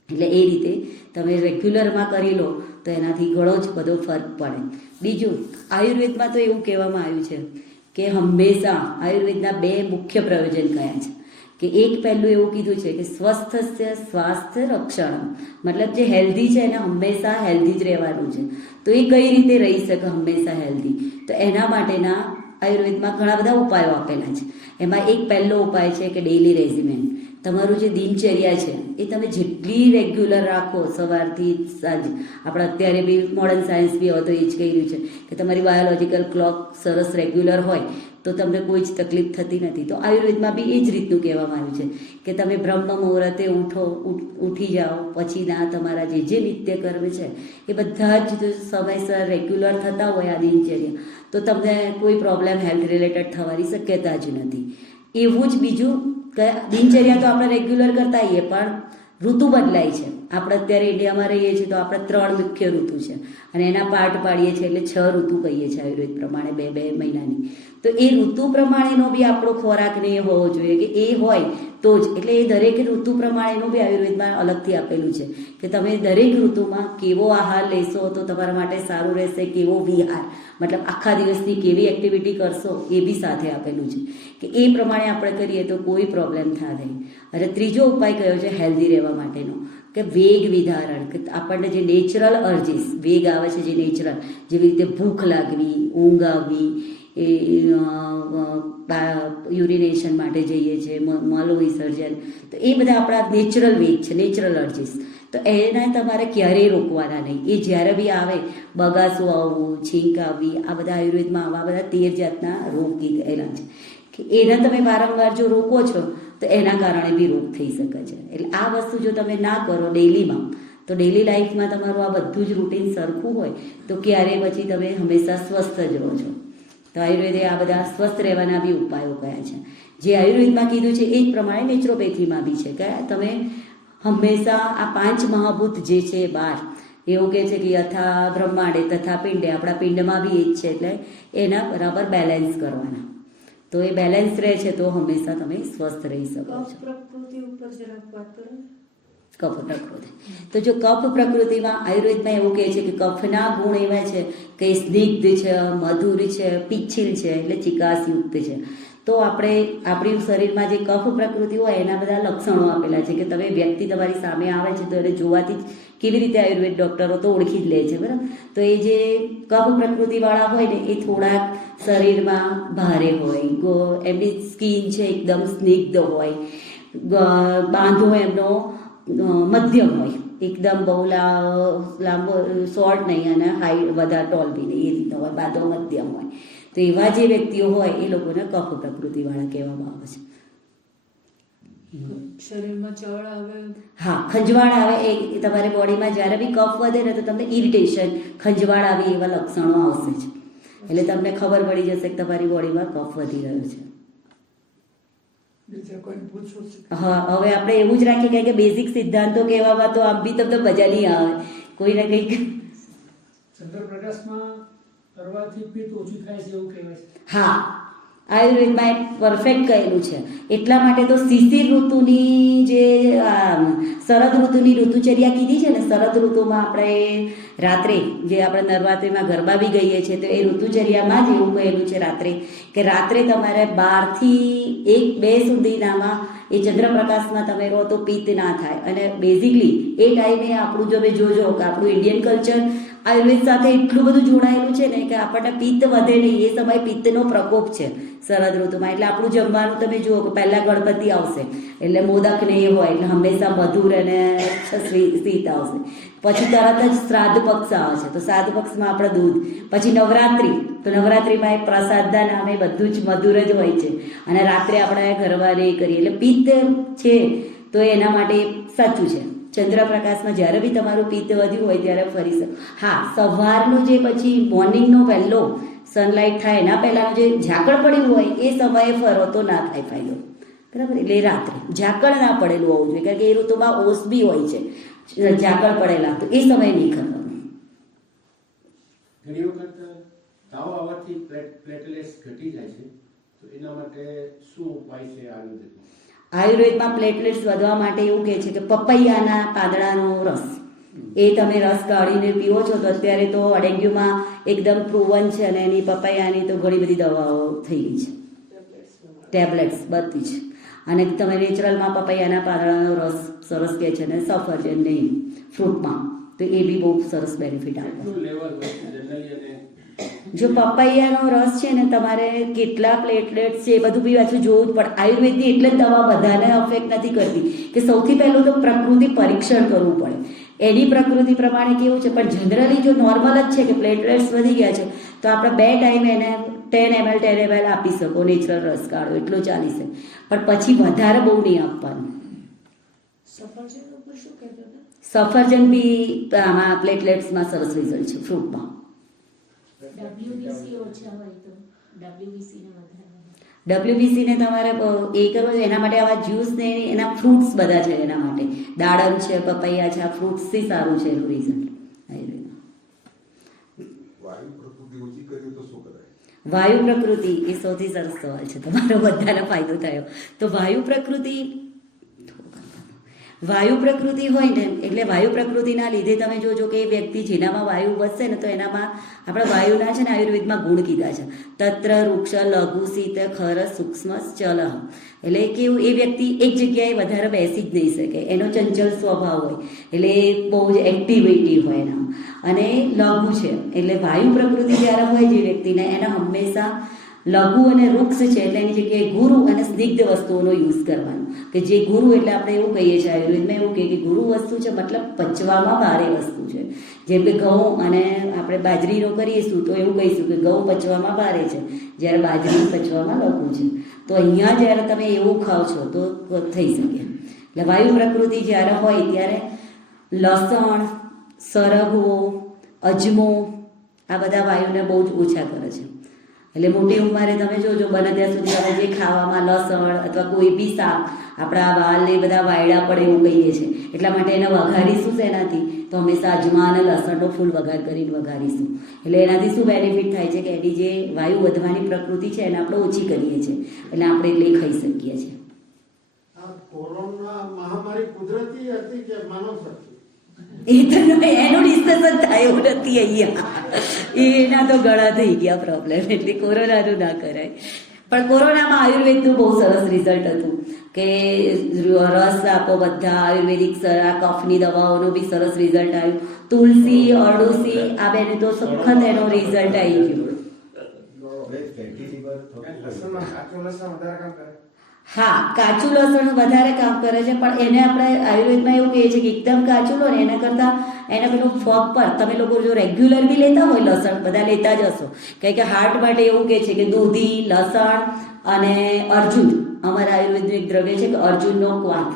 એટલે એ રીતે તમે રેગ્યુલરમાં કરી લો તો એનાથી ઘણો જ બધો ફરક પડે. બીજું આયુર્વેદમાં તો એવું કહેવામાં આવ્યું છે કે હંમેશા આયુર્વેદના 2 મુખ્ય પ્રયોજન કયા છે કે એક પહેલું એવું કીધું છે કે સ્વસ્થસ્ય સ્વાસ્થ્ય રક્ષણ, મતલબ જે હેલ્ધી છે એને હંમેશા હેલ્ધી જ રહેવાનું છે. તો એ કઈ રીતે રહી શકે હંમેશા હેલ્ધી? તો એના માટેના આયુર્વેદમાં ઘણા બધા ઉપાયો આપેલા છે. એમાં એક પહેલો ઉપાય છે કે ડેઇલી રેઝિમેન. તમારું જે દિનચર્યા છે એ તમે જેટલી રેગ્યુલર રાખો સવારથી સાંજ, આપણે અત્યારે બી મોડર્ન સાયન્સ બી હવે તો એ જ કહી રહ્યું છે કે તમારી બાયોલોજિકલ ક્લોક સરસ રેગ્યુલર હોય તો તમને કોઈ જ તકલીફ થતી નથી. તો આયુર્વેદમાં બી એ જ રીતનું કહેવામાં આવ્યું છે કે તમે બ્રહ્મ મુહૂર્તે ઉઠી જાઓ, પછીના તમારા જે નિત્યકર્મ છે એ બધા જ સમયસર રેગ્યુલર થતા હોય આ દિનચર્યા, તો તમને કોઈ પ્રોબ્લેમ હેલ્થ રિલેટેડ થવાની શક્યતા જ નથી. એવું જ બીજું કે દિનચર્યા તો આપણે રેગ્યુલર કરતા હોઈએ પણ ઋતુ બદલાય છે. આપણે અત્યારે ઇન્ડિયામાં રહીએ છીએ તો આપણે 3 મુખ્ય ઋતુ છે અને એના પાર્ટ પાડીએ છીએ એટલે 6 ઋતુ કહીએ છીએ આયુર્વેદ પ્રમાણે, 2 મહિનાની. તો એ ઋતુ પ્રમાણેનો બી આપણો ખોરાક ને એ હોવો જોઈએ કે એ હોય તો જ. એટલે એ દરેક ઋતુ પ્રમાણેનું બી આયુર્વેદમાં અલગથી આપેલું છે કે તમે દરેક ઋતુમાં કેવો આહાર લેશો તો તમારા માટે સારું રહેશે, કેવો વિહાર મતલબ આખા દિવસની કેવી એક્ટિવિટી કરશો એ બી સાથે આપેલું છે કે એ પ્રમાણે આપણે કરીએ તો કોઈ પ્રોબ્લેમ થાય નહીં. અને ત્રીજો ઉપાય કયો છે હેલ્ધી રહેવા માટેનો કે વેગ વિધારણ, કે આપણને જે નેચરલ અર્જીસ વેગ આવે છે, જે નેચરલ, જેવી રીતે ભૂખ લાગવી, ઊંઘ આવવી, એ યુરિનેશન માટે જઈએ છીએ, મલ વિસર્જન, તો એ બધા આપણા નેચરલ વેગ છે, નેચરલ અર્જીસ. તો એને તમારે ક્યારેય રોકવાના નહીં. એ જ્યારે બી આવે, બગાસું આવવું, છીંક આવવી, આ બધા આયુર્વેદમાં આવા બધા 13 જાતના રોગ કીધેલા છે કે એને તમે વારંવાર જો રોકો છો તો એના કારણે બી રોગ થઈ શકે છે. એટલે આ વસ્તુ જો તમે ના કરો ડેલીમાં, તો ડેલી લાઈફમાં તમારું આ બધું જ રૂટીન સરખું હોય તો ક્યારે પછી તમે હંમેશા સ્વસ્થ જ રહો છો. તો આયુર્વેદે આ બધા સ્વસ્થ રહેવાના બી ઉપાયો કયા છે. જે આયુર્વેદમાં કીધું છે એ જ પ્રમાણે નેચરોપેથીમાં બી છે કે તમે હંમેશા આ 5 મહાભૂત જે છે 12, એવું કહે છે કે યથા બ્રહ્માંડે તથા પિંડે, આપણા પિંડમાં બી એ જ છે, એટલે એના બરાબર બેલેન્સ કરવાના. તો એ બેલેન્સ રહે છે તો હંમેશા તમે સ્વસ્થ રહી શકો છો. પ્રકૃતિ ઉપર જરાક વાત કરો. કફ પ્રકૃતિ, તો જો કફ પ્રકૃતિમાં આયુર્વેદમાં એવું કહે છે કે કફના ગુણ એવા છે કે સ્નિગ્ધ છે, મધુર છે, પિચ્છિલ છે, એટલે ચિકાસયુક્ત છે. તો આપણે આપણી શરીરમાં જે કફ પ્રકૃતિ હોય એના બધા લક્ષણો આપેલા છે કે તમે વ્યક્તિ તમારી સામે આવે છે તો એને જોવાથી જ કેવી રીતે આયુર્વેદ ડૉક્ટરો તો ઓળખી જ લે છે, બરાબર. તો એ જે કફ પ્રકૃતિવાળા હોય ને એ થોડાક શરીરમાં ભારે હોય, એમની સ્કિન છે એકદમ સ્નિગ્ધ હોય, બાંધો એમનો મધ્યમ હોય, એકદમ બહુ લાંબો શોર્ટ નહીં અને હાઈ વધારે ટોલ બી નહીં, એ રીતનો હોય, બાંધો મધ્યમ હોય. તો એવા જે વ્યક્તિઓ હોય એ લોકોને કફ પ્રકૃતિવાળા કહેવામાં આવે છે. શરીરમાં ચળ આવે, હા, ખંજવાળ આવે. એ તમારી બોડીમાં જ્યારે બી કફ વધે ને તો તમને ઇરિટેશન, ખંજવાળ આવે એવા લક્ષણો આવશે જ. એટલે તમને ખબર પડી જશે કે તમારી બોડીમાં કફ વધી રહ્યો છે. હા, હવે આપણે એવું જ રાખીએ કારણ કે બેઝિક સિદ્ધાંતો કહેવામાં તો આમ બી તમને મજા નહીં આવે, કોઈને કંઈક. ચંદ્રપ્રકાશમાં કરવાથી પિત્ત ઓછું થાય છે એવું કહેવાય છે. હા, આયુર્વેદમાં એક પરફેક્ટ કહેલું છે. એટલા માટે તો શિશિર ઋતુની જે શરદ ઋતુની ઋતુચર્યા કીધી છે ને, શરદ ઋતુમાં આપણે રાત્રે જે આપણે નવરાત્રિમાં ગરબા બી ગઈએ છીએ તો એ ઋતુચર્યામાં જ એવું કહેલું છે રાત્રે કે રાત્રે તમારે 12 થી 1-2 સુધીનામાં એ ચંદ્રપ્રકાશમાં તમે રહો તો પિત્ત ના થાય. અને બેઝિકલી એ ટાઈમે આપણું જો તમે જોજો કે આપણું ઇન્ડિયન કલ્ચર આયુર્વેદ સાથે એટલું બધું જોડાયેલું છે ને કે આપણને પિત્ત વધે નહીં, એ સમય પિત્તનો પ્રકોપ છે શરદ ઋતુમાં. એટલે આપણું જમવાનું તમે જુઓ કે પહેલાં ગણપતિ આવશે એટલે મોદક ને એ હોય એટલે હંમેશા મધુર અને શીત આવશે. પછી તરત જ શ્રાદ્ધ પક્ષ આવે છે તો શ્રાદ્ધ પક્ષમાં આપણે દૂધ. પછી નવરાત્રિ, તો નવરાત્રિમાં એક પ્રસાદના નામે બધું જ મધુર જ હોય છે. અને રાત્રે આપણે ગરબા ને કરીએ એટલે પિત્ત છે તો એના માટે સાચું છે. ચંદ્રપ્રકાશમાં જ્યારે બી તમારું પિત્ત વધ્યું હોય ત્યારે ફરી શકો. હા, સવારનું જે પછી મોર્નિંગનો પહેલો સનલાઇટ થાય એના પહેલાંનું જે ઝાકળ પડેલું હોય એ સમયે ફરો તો ના થાય ફાયદો, બરાબર. એટલે રાત્રે ઝાકળ ના પડેલું હોવું જોઈએ કારણ કે એ ઋતુમાં ઓસ બી હોય છે, ઝાકળ પડેલા, તો એ સમય નહીં કરવાનું. ઘણી વખત તાવ આવવાથી પ્લેટલેટ્સ ઘટી જાય છે, તો એના માટે શું ઉપાય છે આયુર્વેદમાં? આયુર્વેદમાં પ્લેટલેટ્સ વધવા માટે એવું કહે છે કે પપૈયાના પાંદડાનો રસ, એ તમે રસ કાઢીને પીવો છો તો અત્યારે તો ડેન્ગ્યુમાં એકદમ પ્રૂવન છે અને એની પપૈયાની તો ઘણી બધી દવાઓ થઈ ગઈ છે, ટેબ્લેટ્સ બધી જ. અને તમે નેચરલમાં પપૈયાના પાંદડાનો રસ સરસ કહે છે, ને સફરજન નહીં ફ્રૂટમાં તો એ બી બહુ સરસ બેનિફિટ આપે. જો પપૈયાનો રસ છે ને તમારે કેટલા પ્લેટલેટ્સ છે એ બધું બી પાછું જોવું જ પડે. આયુર્વેદની એટલે જ દવા બધાને અફેક્ટ નથી કરતી કે સૌથી પહેલું તો પ્રકૃતિ પરીક્ષણ કરવું પડે, એની પ્રકૃતિ પ્રમાણે કેવું છે. પણ જનરલી જો નોર્મલ જ છે કે પ્લેટલેટ્સ વધી ગયા છે તો આપણે 2 ટાઈમ એને 10 ml આપી શકો, નેચરલ રસ કાઢો એટલું ચાલી શકે, પણ પછી વધારે બહુ નહીં આપવાનું. સફરજન ઉપર શું કહેતા હતા? સફરજન બી આમાં પ્લેટલેટ્સમાં સરસ રિઝલ્ટ છે ફ્રૂટમાં. WBC ઓછા હોય તો WBC ને વધારે. WBC ને તમારે એ કરવો છે એના માટે આવા જ્યુસ ને એના ફ્રૂટ્સ બધા છે એના માટે. દાડમ છે, પપૈયા છે, આ ફ્રૂટ્સથી સારું છે એનું રિઝલ્ટ આયુર્વેદમાં. વાયુ પ્રકૃતિ ઓછી કરીએ તો શું કરાય? વાયુ પ્રકૃતિ એ સૌથી સરસ સવાલ છે તમારો, બધાને ફાયદો થયો. તો વાયુ પ્રકૃતિ વાયુ પ્રકૃતિ હોય ને એટલે વાયુ પ્રકૃતિના લીધે તમે જોજો કે એ વ્યક્તિ જેનામાં વાયુ વધશે ને તો એનામાં આપણા વાયુના છે ને આયુર્વેદમાં ગુણ કીધા છે. તત્ર વૃક્ષ લઘુ શીત ખર સૂક્ષ્મ ચલ. એટલે કેવું એ વ્યક્તિ એક જગ્યાએ વધારે બેસી જ નહીં શકે, એનો ચંચલ સ્વભાવ હોય એટલે બહુ જ એક્ટિવિટી હોય એના, અને લઘુ છે એટલે વાયુ પ્રકૃતિ જ્યારે હોય જે વ્યક્તિને એને હંમેશા લઘુ અને વૃક્ષ છે એટલે એની જગ્યાએ ગુરુ અને સ્નિગ્ધ વસ્તુઓનો યુઝ કરવાનો. કે જે ગુરુ એટલે આપણે એવું કહીએ છીએ આયુર્વેદમાં એવું કહીએ કે ગુરુ વસ્તુ છે મતલબ પચવામાં ભારે વસ્તુ છે. જેમ કે ઘઉં અને આપણે બાજરીનો કરીશું તો એવું કહીશું કે ઘઉં પચવામાં ભારે છે, જ્યારે બાજરી પચવામાં લઘુ છે. તો અહીંયા જ્યારે તમે એવું ખાઓ છો તો થઈ શકે. એટલે વાયુ પ્રકૃતિ જ્યારે હોય ત્યારે લસણ, સરગવો, અજમો આ બધા વાયુને બહુ જ ઓછા કરે છે. એટલે મોટી ઉંમરે તમે જોજો બને ત્યાં સુધી હવે જે ખાવામાં લસણ અથવા કોઈ બી શાક આપણા વાલ એ બધા વાયડા પડે એવું કહીએ છીએ, એટલા માટે એને વઘારીશું શેનાથી તો હંમેશા અજમા અને લસણનો ફૂલ વઘાર કરીને વઘારીશું. એટલે એનાથી શું બેનિફિટ થાય છે કે એની જે વાયુ વધવાની પ્રકૃતિ છે એને આપણે ઓછી કરીએ છીએ, એટલે આપણે એટલે ખાઈ શકીએ છીએ. આ કોરોના મહામારી કુદરતી હતી કે માનવ સર્જિત? એ તો એનું ડિસ્કશન થાય એવું નથી અહીંયા, એના તો ઘણા થઈ ગયા પ્રોબ્લેમ, એટલે કોરોનાનું ના કરાય. પણ કોરોનામાં આયુર્વેદનું બહુ સરસ રિઝલ્ટ હતું કે રસ આપો બધા આયુર્વેદિક આ કફની દવાઓનું બી સરસ રિઝલ્ટ આવ્યું. તુલસી, અરડુસી આ બેને તો સખત એનો રિઝલ્ટ આવી ગયો. હા, કાચું લસણ વધારે કામ કરે છે, પણ એને આપણે આયુર્વેદમાં એવું કહીએ છીએ કે એકદમ કાચું લો ને એના કરતાં એના પેલું ફોગ પર તમે લોકો જો રેગ્યુલર બી લેતા હોય લસણ, બધા લેતા જ હશો, કારણ કે હાર્ટ માટે એવું કહે છે કે દૂધી, લસણ અને અર્જુન, અમારા આયુર્વેદનું એક દ્રવ્ય છે કે અર્જુનનો ક્વાથ,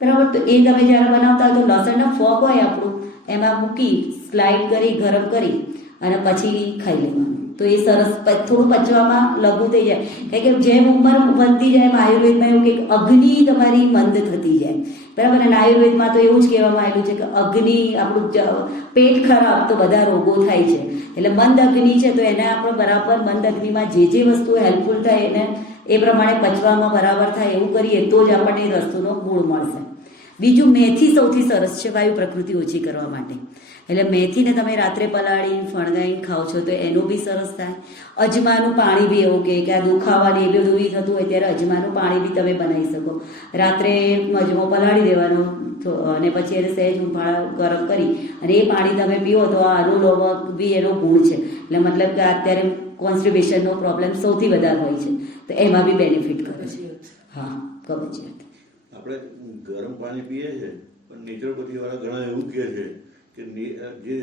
બરાબર. તો એ તમે જ્યારે બનાવતા હોય તો લસણનો ફોગ હોય આપણું એમાં મૂકી સ્લાઇડ કરી ગરમ કરી અને પછી ખાઈ લેવાનું. તો એ સરસ થોડું પચવામાં લઘુ થઈ જાય, કારણ કે જેમ ઉંમર વધતી જાય એમ આયુર્વેદમાં એવું કે અગ્નિ તમારી મંદ થતી જાય, બરાબર. અને આયુર્વેદમાં તો એવું જ કહેવામાં આવેલું છે કે અગ્નિ આપણું પેટ ખરાબ તો બધા રોગો થાય છે, એટલે મંદ અગ્નિ છે તો એને આપણે બરાબર મંદ અગ્નિમાં જે વસ્તુ હેલ્પફુલ થાય એને એ પ્રમાણે પચવામાં બરાબર થાય એવું કરીએ તો જ આપણને એ વસ્તુનો ગુણ મળશે. બીજું મેથી સૌથી સરસ છે વાયુ પ્રકૃતિ ઓછી કરવા માટે. એટલે મેથીને તમે રાત્રે પલાળીને ફણગાઈને ખાઓ છો તો એનું બી સરસ થાય. અજમાનું પાણી બી એવું કે આ દુખાવાની એ બધું થતું હોય ત્યારે અજમાનું પાણી બી તમે બનાવી શકો. રાત્રે અજમો પલાળી દેવાનો અને પછી એને સહેજ ગરમ કરી અને એ પાણી તમે પીવો તો આ અનુલોમક બી એનો ગુણ છે. એટલે મતલબ કે અત્યારે કોન્સ્ટિપેશનનો પ્રોબ્લેમ સૌથી વધારે હોય છે તો એમાં બી બેનિફિટ કરે છે. હા, કબજિયાત. આપણે ગરમ પાણી પીએ છીએ પણ નેચરોપેથી વાળા ઘણા એવું કહે છે કે જે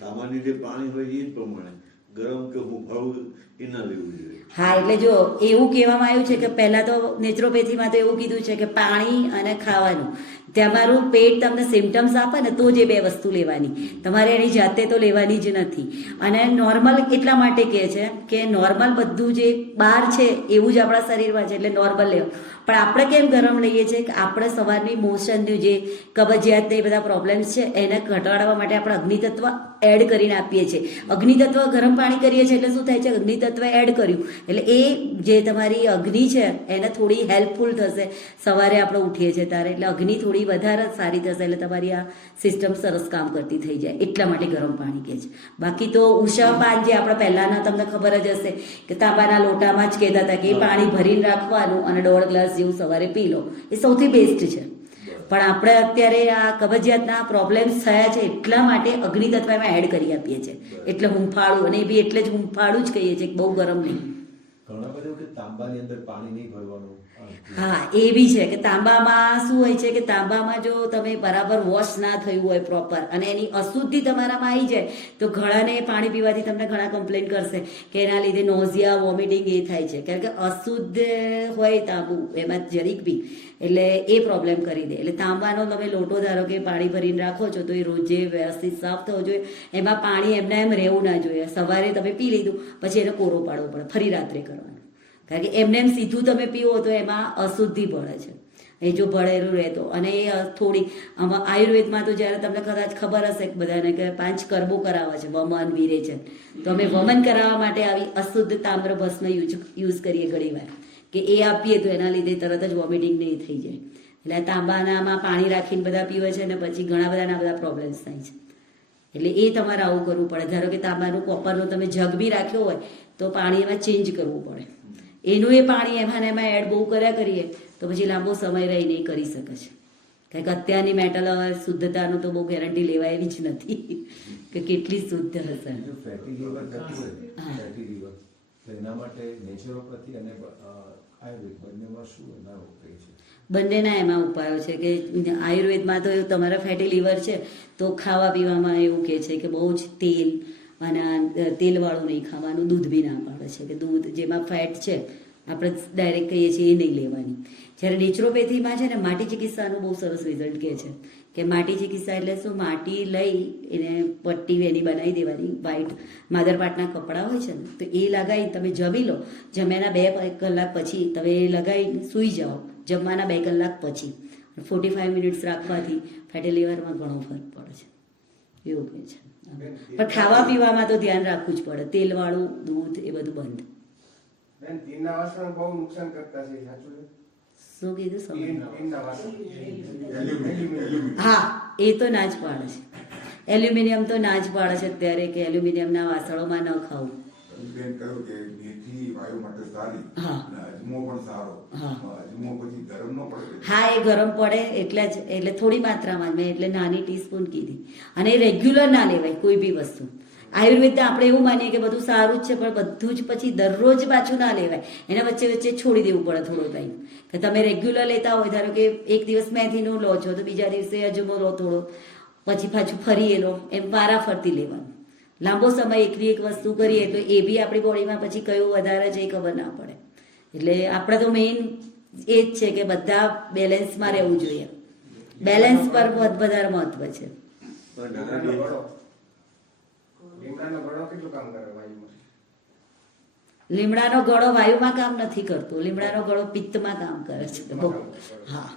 સામાન્ય જે પાણી હોય એ જ પ્રમાણે ગરમ કે હુંફાળું એ ના લેવું જોઈએ. હા, એટલે જો એવું કહેવામાં આવ્યું છે કે પહેલાં તો નેચરોપેથીમાં તો એવું કીધું છે કે પાણી અને ખાવાનું, તમારું પેટ તમને સિમ્ટમ્સ આપે ને તો જે બે વસ્તુ લેવાની, તમારે એની જાતે તો લેવાની જ નથી. અને નોર્મલ એટલા માટે કહે છે કે નોર્મલ બધું જે બહાર છે એવું જ આપણા શરીરમાં છે એટલે નોર્મલ લેવું. પણ આપણે કેમ ગરમ લઈએ છીએ કે આપણે સવારની મોશનનું જે કબજિયાત એ બધા પ્રોબ્લેમ્સ છે એને ઘટાડવા માટે આપણે અગ્નિતત્વ એડ કરીને આપીએ છીએ. અગ્નિતત્વ ગરમ પાણી કરીએ છીએ એટલે શું થાય છે, અગ્નિતત્વ એડ કર્યું એટલે એ જે તમારી અગ્નિ છે એને થોડી હેલ્પફુલ થશે. સવારે આપણે ઉઠીએ છીએ ત્યારે એટલે અગ્નિ થોડી વધારે સારી થશે એટલે તમારી આ સિસ્ટમ સરસ કામ કરતી થઈ જાય, એટલા માટે ગરમ પાણી કહે છે. બાકી તો ઉષાપાન જે આપણે પહેલાંના તમને ખબર જ હશે કે તાંબાના લોટામાં જ કહેતા હતા કે એ પાણી ભરીને રાખવાનું અને 1.5 ગ્લાસ જેવું સવારે પી લો, એ સૌથી બેસ્ટ છે. પણ આપણે અત્યારે આ કબજિયાતના પ્રોબ્લેમ્સ થયા છે એટલા માટે અગ્નિતત્વ એમાં એડ કરી આપીએ છીએ એટલે હુંફાળું, અને એ બી એટલે જ હુંફાળું જ કહીએ છીએ, બહુ ગરમ નહીં. ઘણા બધા કે તાંબાની અંદર પાણી નહીં ભરવાનું. હા, એ બી છે કે તાંબામાં શું હોય છે કે તાંબામાં જો તમે બરાબર વોશ ના થયું હોય પ્રોપર અને એની અશુદ્ધિ તમારામાં આવી જાય તો ઘણાને પાણી પીવાથી તમને ઘણા કમ્પ્લેન કરશે કે એના લીધે નોઝિયા, વોમિટિંગ એ થાય છે, કારણ કે અશુદ્ધ હોય તાંબુ એમાં જરીક બી એટલે એ પ્રોબ્લેમ કરી દે. એટલે તાંબાનો તમે લોટો ધારો કે પાણી ભરીને રાખો છો તો એ રોજે વ્યવસ્થિત સાફ થવો જોઈએ, એમાં પાણી એમને એમ રહેવું ના જોઈએ. સવારે તમે પી લીધું પછી એને કોરો પાડવો પડે, ફરી રાત્રે કરવાનું, કારણ કે એમને એમ સીધું તમે પીવો તો એમાં અશુદ્ધિ ભળે છે, એ જો ભળેલું રહેતો. અને એ થોડી આયુર્વેદમાં તો જ્યારે તમને કદાચ ખબર હશે બધાને કે 5 કર્મો કરાવે છે, વમન, વિરેચન. તો અમે વમન કરાવવા માટે આવી અશુદ્ધ તામ્ર ભસ્મ યુઝ કરીએ ઘણીવાર કે એ આપીએ તો એના લીધે તરત જ વોમિટિંગ નહીં થઈ જાય. એટલે આ તાંબાનામાં પાણી રાખીને બધા પીવે છે અને પછી ઘણા બધાના બધા પ્રોબ્લેમ્સ થાય છે. એટલે એ તમારે આવું કરવું પડે. ધારો કે તાંબાનું કોપરનો તમે જગ બી રાખ્યો હોય તો પાણી એમાં ચેન્જ કરવું પડે. એનું એ પાણી એમાં ને એમાં એડ બહુ કર્યા કરીએ તો પછી લાંબો સમય રહીને એ કરી શકે છે. કારણ કે અત્યારની મેટલ હવે શુદ્ધતાનું તો બહુ ગેરંટી લેવાય એવી જ નથી કે કેટલી શુદ્ધ હશે. જો ફેટી લીવર થતું હોય હા. ફેટી લીવર તો એના માટે નેચરોપેથી અને આયુર્વેદ બંનેમાં શું એના ઉપાય છે? બંનેના એમાં ઉપાયો છે કે આયુર્વેદમાં તો એવું તમારા ફેટી લીવર છે તો ખાવા પીવામાં એવું કહે છે કે બહુ જ તેલ અને તેલવાળું નહીં ખાવાનું, દૂધ બી ના પાડે છે કે દૂધ જેમાં ફેટ છે આપણે ડાયરેક્ટ કહીએ છીએ એ નહીં લેવાની. જ્યારે નેચરોપેથીમાં છે ને માટી ચિકિત્સાનું બહુ સરસ રિઝલ્ટ કહે છે કે માટી ચિકિત્સા એટલે શું, માટી લઈ એને પટ્ટી એની બનાવી દેવાની, વ્હાઈટ માદરપાટના કપડાં હોય છે ને તો એ લગાવી તમે જમી લો, જમ્યાના 2 કલાક પછી તમે એ લગાવીને સૂઈ જાઓ, જમવાના 2 કલાક પછી 45 મિનિટ્સ રાખવાથી ફેટી લીવરમાં ઘણો ફરક પડે છે એવું કહે છે. પણ ખાવા પીવામાં તો ધ્યાન રાખવું જ પડે, તેલવાળું દૂધ એ બધું બંધ. બેન તીનના વાસણ બહુ નુકસાન કરતા છે, સાચું છે? શું કીધું સમજ? તીનના વાસણ હા એ તો ના જ પાડે છે. એલ્યુમિનિયમ તો ના જ પાડે છે અત્યારે કે એલ્યુમિનિયમના વાસણોમાં ન ખાવું. બેન કહ્યું કે મેથી વાયુ માટે સારી હા. અને અજમો પણ સારો. હા. અજમો પછી ગરમ ન પડે. હા એ ગરમ પડે એટલે જ, એટલે થોડી માત્રામાં મેં એટલે નાની ટીસ્પૂન કીધી. અને એ રેગ્યુલર ના લેવાય કોઈ બી વસ્તુ. આયુર્વેદમાં આપણે એવું માનીએ કે બધું સારું જ છે પણ બધું જ પછી દરરોજ પાછું ના લેવાય, એના વચ્ચે વચ્ચે છોડી દેવું પડે થોડો ટાઈમ. કે તમે રેગ્યુલર લેતા હોય, ધારો કે એક દિવસ મેથીનું લો છો તો બીજા દિવસે અજમો લો થોડો, પછી પાછું ફરી એ લો, એમ વારાફરતી લેવાનું. લાંબો સમય એકની એક વસ્તુ કરીએ તો એ બી આપણી બોડીમાં પછી કયું વધારે છે એ ખબર ના પડે. એટલે આપણે તો મેઇન એ જ છે કે બધા બેલેન્સમાં રહેવું જોઈએ. બેલેન્સ પર વધારે મહત્વ છે. લીમડાનો ગળો કેટલું કામ કરે વાયુમાં? લીમડાનો ગળો વાયુમાં કામ નથી કરતો, લીમડાનો ગળો પિત્તમાં કામ કરે છે બહુ. હા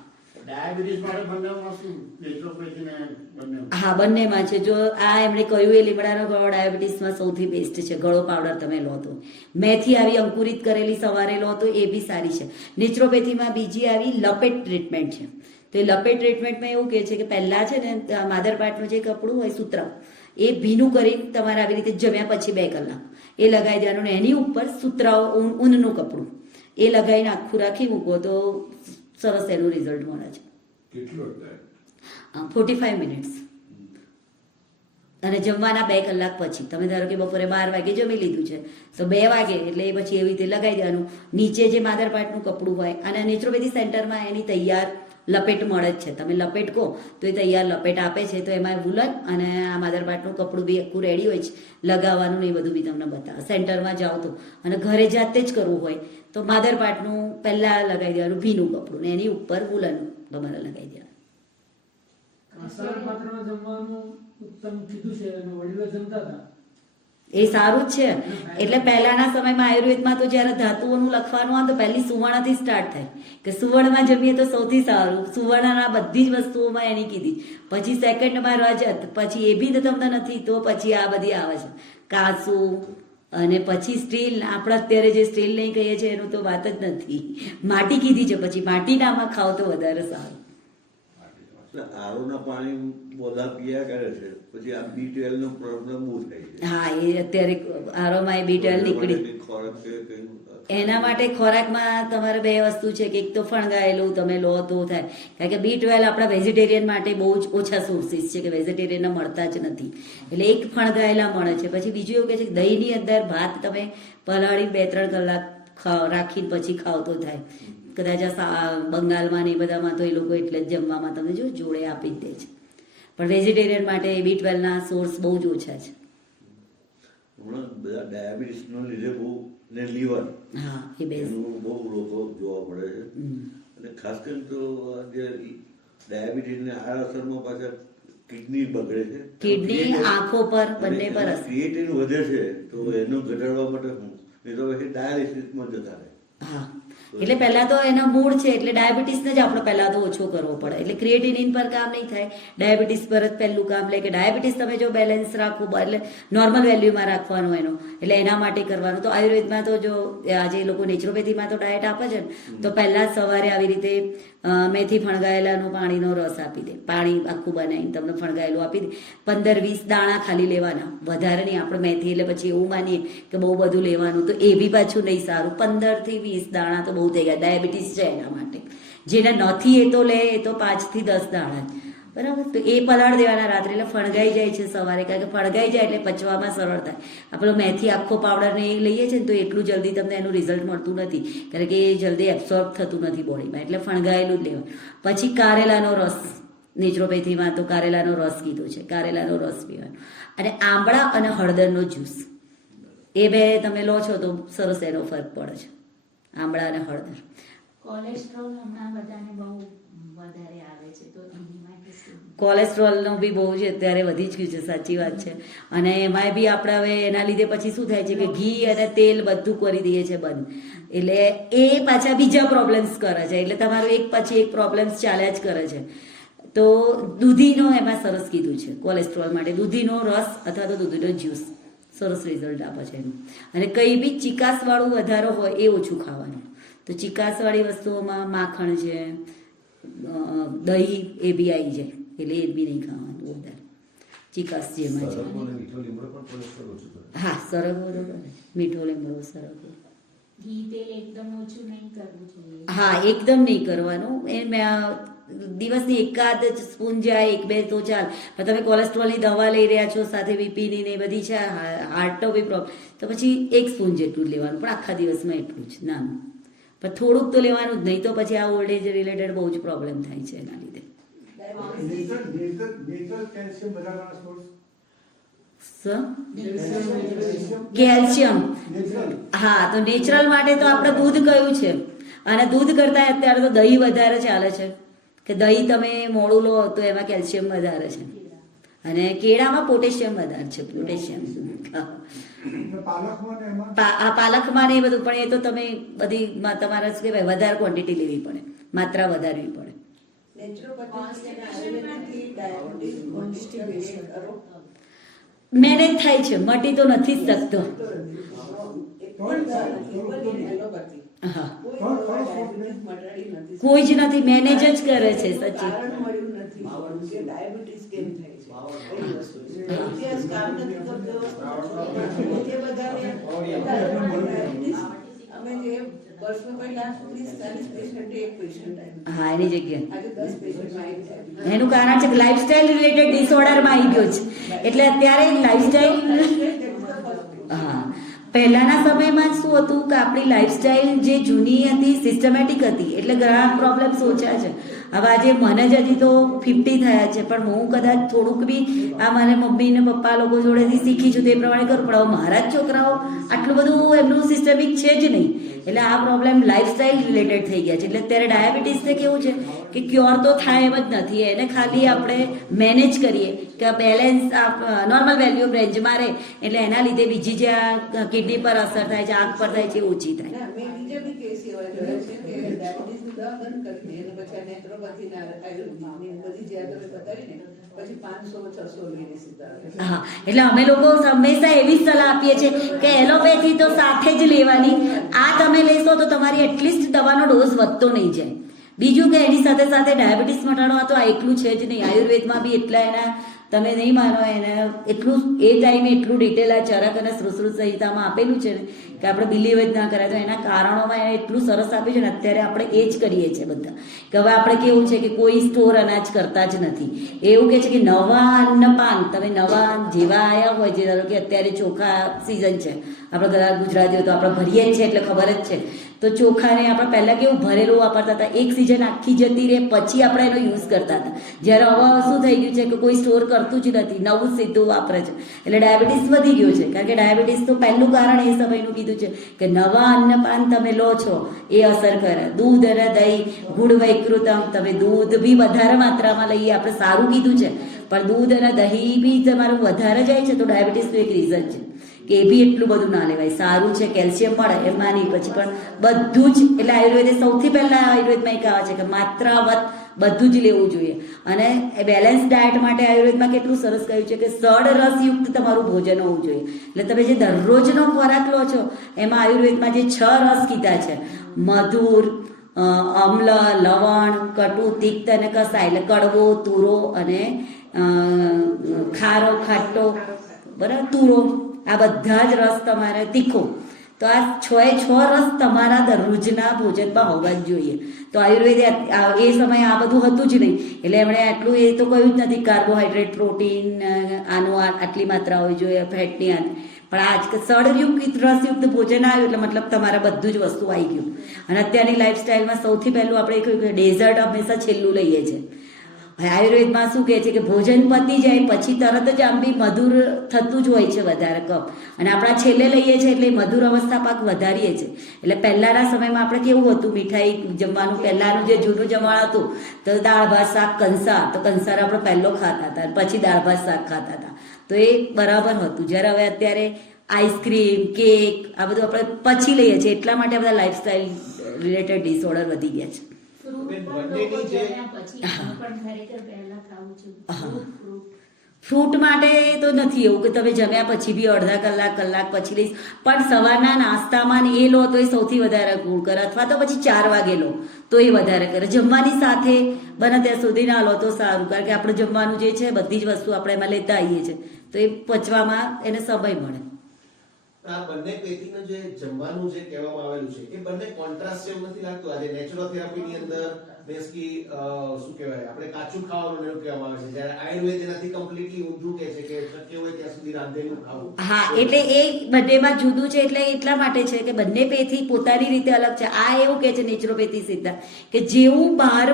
ડાયાબિટીસ માટે બંનેમાં શું નેચરોપેથી ને બંને? હા બંનેમાં છે. જો આ એમણે કહ્યું એ લીમડાનો ગળો ડાયાબિટીસમાં સૌથી બેસ્ટ છે. ગળો પાવડર તમે લો તો, મેથી આવી અંકુરિત કરેલી સવારે લો તો એ બી સારી છે. નેચરોપેથીમાં બીજી આવી લપેટ ટ્રીટમેન્ટ છે. તો એ લપેટ ટ્રીટમેન્ટમાં એવું કહે છે કે પહેલાં છે ને માદરપાટનું જે કપડું હોય સૂતરાવ એ ભીનું કરીને તમારે આવી રીતે જમ્યા પછી 2 કલાક એ લગાવી દેવાનું ને એની ઉપર સૂતરાવ ઊનનું કપડું એ લગાવીને આખું રાખી મૂકો તો સરસ એનું રિઝલ્ટ મળે છે. કેટલો ટાઈમ? 45 મિનિટ્સ. અને જમવાના 2 કલાક પછી તમે ધારો કે બપોરે 12 વાગે જમી લીધું છે તો 2 વાગે એટલે એ પછી એવી રીતે લગાવી દેવાનું. નીચે જે માદરપાટનું કપડું હોય અને નેચરોપેથી સેન્ટરમાં એની તૈયાર લપેટ મળે જ છે. તમે લપેટ કહો તો એ તૈયાર લપેટ આપે છે. તો એમાં વુલન અને આ માદરપાટનું કપડું બી આખું રેડી હોય છે, લગાવવાનું ને એ બધું બી તમને બતાવે. સેન્ટરમાં જાઓ તો, અને ઘરે જાતે જ કરવું હોય તો માદરપાટનું પહેલાં લગાવી દેવાનું ભીનું કપડું ને એની ઉપર વુલન તમારે લગાવી દેવાનું. કાંસાળ પાત્રમાં જમવાનું ઉત્તમ કીધું છે અને વડીલો જમતા હતા. એ સારું જ છે. એટલે પહેલાના સમયમાં આયુર્વેદમાં તો જ્યારે ધાતુઓનું લખવાનું આવે તો પહેલી સુવર્ણથી સ્ટાર્ટ થાય કે સુવર્ણમાં જમીએ તો સૌથી સારું. સુવર્ણના બધી જ વસ્તુઓમાં એની કીધી. પછી સેકન્ડમાં રજત, પછી એ બી તો તમને નથી તો પછી આ બધી આવે છે કાસું, અને પછી સ્ટીલ. આપણે અત્યારે જે સ્ટીલ નહીં કહીએ છીએ એનું તો વાત જ નથી. માટી કીધી છે, પછી માટીનામાં ખાવ તો વધારે સારું. આરોના પાણી બધા પીયા કરે છે, પછી આ B12 નો પ્રોબ્લેમ બહુ થાય છે. હા એ અત્યારે આરોમાં એ B12 નીકળી. ખોરાક છે કે એના માટે ખોરાકમાં તમારે 2 વસ્તુ છે કે એક તો ફણગાયેલું તમે લો તો થાય. કારણ કે B12 આપણા વેજીટેરિયન માટે બહુ જ ઓછા સોર્સિસ છે કે વેજીટેરિયનને મળતા જ નથી. એટલે એક ફણગાયેલા મળે છે. પછી બીજું એવું કહે છે કે દહીંની અંદર ભાત તમે પલાળી 2-3 કલાક રાખીને પછી ખાવ તો થાય. કદાચ આ બંગાળમાં ને એ બધામાં તો એ લોકો એટલે જ જમવામાં તમને જો જોડે આપી જ દે છે. પણ વેજીટેરિયન માટે B12 ના સોર્સ બહુ જ ઓછા છે. હમણાં બધા ડાયાબિટીસનો લીધે બહુ ને લીવર હા એ બે એનું બહુ લોકો જોવા મળે છે. અને ખાસ કરીને તો આ જે ડાયાબિટીસને આ અસરમાં પાછા કિડની બગડે છે, કિડની આંખો પર બંને પર અસર. ક્રિએટિન વધે છે તો એનો ઘટાડવા માટે હું નહીં તો પછી ડાયાલિસિસમાં જતા રહે. હા એટલે પહેલા તો એના મૂળ છે એટલે ડાયાબિટીસને જ આપણે પહેલા તો ઓછો કરવો પડે. એટલે ક્રિએટિનિન પર કામ નહીં થાય, ડાયાબિટીસ પર જ પહેલું કામ લે કે ડાયાબિટીસ તમે જો બેલેન્સ રાખવું એટલે નોર્મલ વેલ્યુમાં રાખવાનું એનો, એટલે એના માટે કરવાનું. તો આયુર્વેદમાં તો જો આજે લોકો નેચરોપેથીમાં તો ડાયટ આપે છે ને તો પહેલાં સવારે આવી રીતે મેથી ફણગાયેલાનો પાણીનો રસ આપી દે, પાણી આખું બનાવીને તમને ફણગાયેલું આપી દે. 15-20 દાણા ખાલી લેવાના, વધારે નહીં. આપણે મેથી એટલે પછી એવું માનીએ કે બહુ બધું લેવાનું, તો એ બી પાછું નહીં સારું. 15-20 દાણા તો બહુ થઈ ગયા. ડાયાબિટીસ છે એના માટે. જેને નથી એ તો લે, એ તો 5 થી 10 દાણા જ. બરાબર, તો એ પલાળ દેવાના રાત્રે, એટલે ફણગાઈ જાય છે સવારે, કારણ કે ફણગાઈ જાય એટલે પચવામાં સરળ થાય. આપણો મેથી આખો પાવડર ને એ લઈએ છીએ ને તો એટલું જલ્દી તમને એનું રિઝલ્ટ મળતું નથી, કારણ કે એ જલ્દી એબ્સોર્બ થતું નથી બોડીમાં, એટલે ફણગાયેલું જ લેવાનું. પછી કારેલાનો રસ, નેચરોપેથીમાં તો કારેલાનો રસ કીધું છે, કારેલાનો રસ પીવાનો. અને આંબળા અને હળદરનો જ્યુસ, એ બે તમે લો છો તો સરસ એનો ફરક પડે છે, આંબળા અને હળદર. કોલેસ્ટ્રોલ હમણાં બધાને બહુ વધારે આવે છે, તો એની માટે શું? કોલેસ્ટ્રોલનો બી બહુ જ અત્યારે વધી જ ગયું છે, સાચી વાત છે. અને એમાંય બી આપણે હવે એના લીધે પછી શું થાય છે કે ઘી અને તેલ બધું કરી દઈએ છે બંધ, એટલે એ પાછા બીજા પ્રોબ્લેમ્સ કરે છે, એટલે તમારું એક પછી એક પ્રોબ્લેમ્સ ચાલ્યા જ કરે છે. તો દૂધીનો એમાં સરસ કીધું છે કોલેસ્ટ્રોલ માટે, દૂધીનો રસ અથવા તો દૂધીનો જ્યુસ સરસ રિઝલ્ટ આપે છે એનું. અને કંઈ બી ચીકાસવાળું વધારે હોય એ ઓછું ખાવાનું. તો ચીકાસવાળી વસ્તુઓમાં માખણ છે, દહીં, એ બી આવી જાય, એટલે એ બી નહીં ખાવાનું વધારે, ચીકાસ જેમાં છે. સરગવો અને મીઠો લીમડો પણ કોલેસ્ટ્રોલ ઓછું કરે. હા, સરગવો તો કરે, મીઠો લીમડો, સરગવો. ઘી તેલ એકદમ ઓછું નહીં કરવું જોઈએ. હા, એકદમ નહીં કરવાનું. એ દિવસની એકાદ સ્પૂન જાય, 1-2 તો ચાલ. પણ તમે કોલેસ્ટ્રોલની દવા લઈ રહ્યા છો, સાથે બીપીની ને એ બધી છે, હાર્ટનો બી પ્રોબ્લેમ, તો પછી 1 સ્પૂન જેટલું જ લેવાનું, પણ આખા દિવસમાં એટલું જ નાનું. પણ થોડુંક તો લેવાનું જ, નહીં તો પછી આ ઓલ્ડ એજ રિલેટેડ બહુ જ પ્રોબ્લેમ થાય છે એના લીધે. કેલ્શિયમ, હા, તો નેચરલ માટે તો આપણે દૂધ કયું છે, અને દૂધ કરતા અત્યારે તો દહીં વધારે ચાલે છે, કે દહીં તમે મોડું લો તો એમાં કેલ્શિયમ વધારે છે, અને કેળામાં પોટેશિયમ વધારે છે, પોટેશિયમ. પાલકમાં ને એ બધું, પણ એ તો તમે બધી તમારે શું કહેવાય વધારે ક્વોન્ટિટી લેવી પડે, માત્રા વધારવી પડે. મેનેજ થાય છે, મટી તો નથી જ શકતો. હા, કોઈ જ નથી, મેનેજ જ કરે છે. સચિન, હા, એની જગ્યા એનું કારણ છે કે લાઈફસ્ટાઈલ રિલેટેડ ડિસઓર્ડરમાં આવી ગયો છે, એટલે અત્યારે લાઈફસ્ટાઈલ. હા, પહેલાના સમયમાં શું હતું કે આપણી લાઈફસ્ટાઈલ જે જૂની હતી, સિસ્ટમેટિક હતી, એટલે ઘણા પ્રોબ્લેમ્સ ઓછા છે. હવે આજે મને જ હજી તો 50 થયા છે, પણ હું કદાચ થોડુંક બી આ મને મમ્મી ને પપ્પા લોકો જોડેથી શીખી છું, તે પ્રમાણે કરું. પણ હવે મારા જ છોકરાઓ આટલું બધું એમનું સિસ્ટમિક છે જ નહીં, એટલે આ પ્રોબ્લેમ લાઈફસ્ટાઈલ રિલેટેડ થઈ ગયા છે. એટલે અત્યારે ડાયાબિટીસને કેવું છે કે ક્યોર તો થાય એમ જ નથી, એને ખાલી આપણે મેનેજ કરીએ કે બેલેન્સ નોર્મલ વેલ્યુ રેન્જમાં રહે, એટલે એના લીધે બીજી જે આ કિડની પર અસર થાય છે, આંખ પર થાય છે, ઓછી થાય. હા, એટલે અમે લોકો હંમેશા એવી સલાહ આપીએ છીએ કે એલોપેથી તો સાથે જ લેવાની. આ તમે લેશો તો તમારી એટલીસ્ટ દવાનો ડોઝ વધતો નહીં જાય. બીજું કે એની સાથે સાથે ડાયાબિટીસ મટાડવા તો આ એકલું છે જ નહીં, આયુર્વેદમાં બી એટલા એના તમે નહીં માનો એને એટલું એ ટાઈમે એટલું ડિટેલ આ ચરક અને સુશ્રુત સંહિતામાં આપેલું છે ને કે આપણે બિલીવ જ ના કરાય. તો એના કારણોમાં એને એટલું સરસ આપ્યું છે ને, અત્યારે આપણે એ જ કરીએ છીએ બધા. કે હવે આપણે કેવું છે કે કોઈ સ્ટોર અનાજ કરતા જ નથી. એવું કે છે કે નવા અન્નપાન, તમે નવા જેવા આવ્યા હોય, જે ધારો કે અત્યારે ચોખા સિઝન છે, આપણે બધા ગુજરાતીઓ તો આપણે ભરીએ જ છે એટલે ખબર જ છે. તો ચોખાને આપણે પહેલાં કેવું ભરેલું વાપરતા હતા, એક સિઝન આખી જતી રહે પછી આપણે એનો યુઝ કરતા હતા. જ્યારે હવે શું થઈ ગયું છે કે કોઈ સ્ટોર કરતું જ નથી, નવું સીધું વાપરે છે, એટલે ડાયાબિટીસ વધી ગયું છે. કારણ કે ડાયાબિટીસ તો પહેલું કારણ એ સમયનું કીધું છે કે નવા અન્નપાન તમે લો છો એ અસર કરે. દૂધ અને દહીં, ગુડ વૈકૃતમ, તમે દૂધ બી વધારે માત્રામાં લઈએ, આપણે સારું કીધું છે, પણ દૂધ અને દહીં બી તમારું વધારે જાય છે તો ડાયાબિટીસનું એક રીઝન છે કે એ બી એટલું બધું ના લેવાય. સારું છે, કેલ્શિયમ મળે એ માની, પછી પણ બધું જ, એટલે આયુર્વેદે સૌથી પહેલાં આયુર્વેદમાં એક આવે છે કે માત્રાવત બધું જ લેવું જોઈએ. અને બેલેન્સ ડાયટ માટે આયુર્વેદમાં કેટલું સરસ કહ્યું છે કે સડ રસયુક્ત તમારું ભોજન હોવું જોઈએ. એટલે તમે જે દરરોજનો ખોરાક લો છો એમાં આયુર્વેદમાં જે 6 રસ કીધા છે, મધુર, અમ્લ, લવણ, કટુ, તિક્ત અને કસાય એટલે કડવો, તુરો અને ખારો, ખાટો, બરાબર, તુરો, આ બધા જ રસ તમારે તીખો. તો આ 6 રસ તમારા દરરોજના ભોજનમાં હોવા જ જોઈએ. તો આયુર્વેદ એ સમયે આ બધું હતું જ નહીં, એટલે એમણે આટલું એ તો કહ્યું જ નથી કાર્બોહાઈડ્રેટ, પ્રોટીન, આનું આટલી માત્રા હોવી જોઈએ, ફેટની પણ આજ સળયુક્ત રસયુક્ત ભોજન આવ્યું એટલે મતલબ તમારા બધું જ વસ્તુ આવી ગયું. અને અત્યારની લાઈફસ્ટાઈલમાં સૌથી પહેલું આપણે કહ્યું કે ડેઝર્ટ હંમેશા છેલ્લું લઈએ છીએ. આયુર્વેદમાં શું કહે છે કે ભોજન પતી જાય પછી તરત જ આમ બી મધુર થતું જ હોય છે વધારે કપ, અને આપણા છેલ્લે લઈએ છીએ એટલે મધુર અવસ્થા પાક વધારીએ છીએ. એટલે પહેલાના સમયમાં આપણે કેવું હતું, મીઠાઈ જમવાનું, પહેલાનું જે જૂનું જમવાનું હતું તો દાળ ભાત શાક, કંસાર, તો કંસાર આપણે પહેલો ખાતા હતા, પછી દાળ ભાત શાક ખાતા હતા, તો એ બરાબર હતું. જ્યારે હવે અત્યારે આઈસ્ક્રીમ, કેક આ બધું આપણે પછી લઈએ છીએ, એટલા માટે બધા લાઈફસ્ટાઈલ રિલેટેડ ડિસઓર્ડર વધી ગયા છે. ફ્રૂટ માટે તો નથી એવું કે તમે જમ્યા પછી બી અડધા કલાક પછી લઈશ, પણ સવારના નાસ્તામાં એ લો તો એ સૌથી વધારે ગુણ કરે, અથવા તો પછી 4 વાગે લો તો એ વધારે કરે. જમવાની સાથે બને ત્યાં સુધી ના લો તો સારું, કારણ કે આપણે જમવાનું જે છે બધી જ વસ્તુ આપણે એમાં લેતા આવીએ છીએ, તો એ પચવામાં એને સમય મળે. આ બંને પેથીનું જે જમવાનું જે કહેવામાં આવેલું છે એ બંને કોન્ટ્રાસ્ટ એવું નથી લાગતું? આજે નેચરોથેરાપીની અંદર બેસકી શું કહેવાય, આપણે કાચું ખાવાનું એવું કહેવામાં આવે છે, જ્યારે આયુર્વેદ એનાથી કમ્પ્લીટલી ઊંધું કહે છે કે શક્ય હોય ત્યાં સુધી રાંધેલું ખાવું. હા, એટલે એ બંનેમાં જુદું છે, એટલે એટલા માટે છે કે બંને પેથી પોતાની રીતે અલગ છે. આ એવું કે છે નેચરોપેથી સિદ્ધાંત કે જેવું બહાર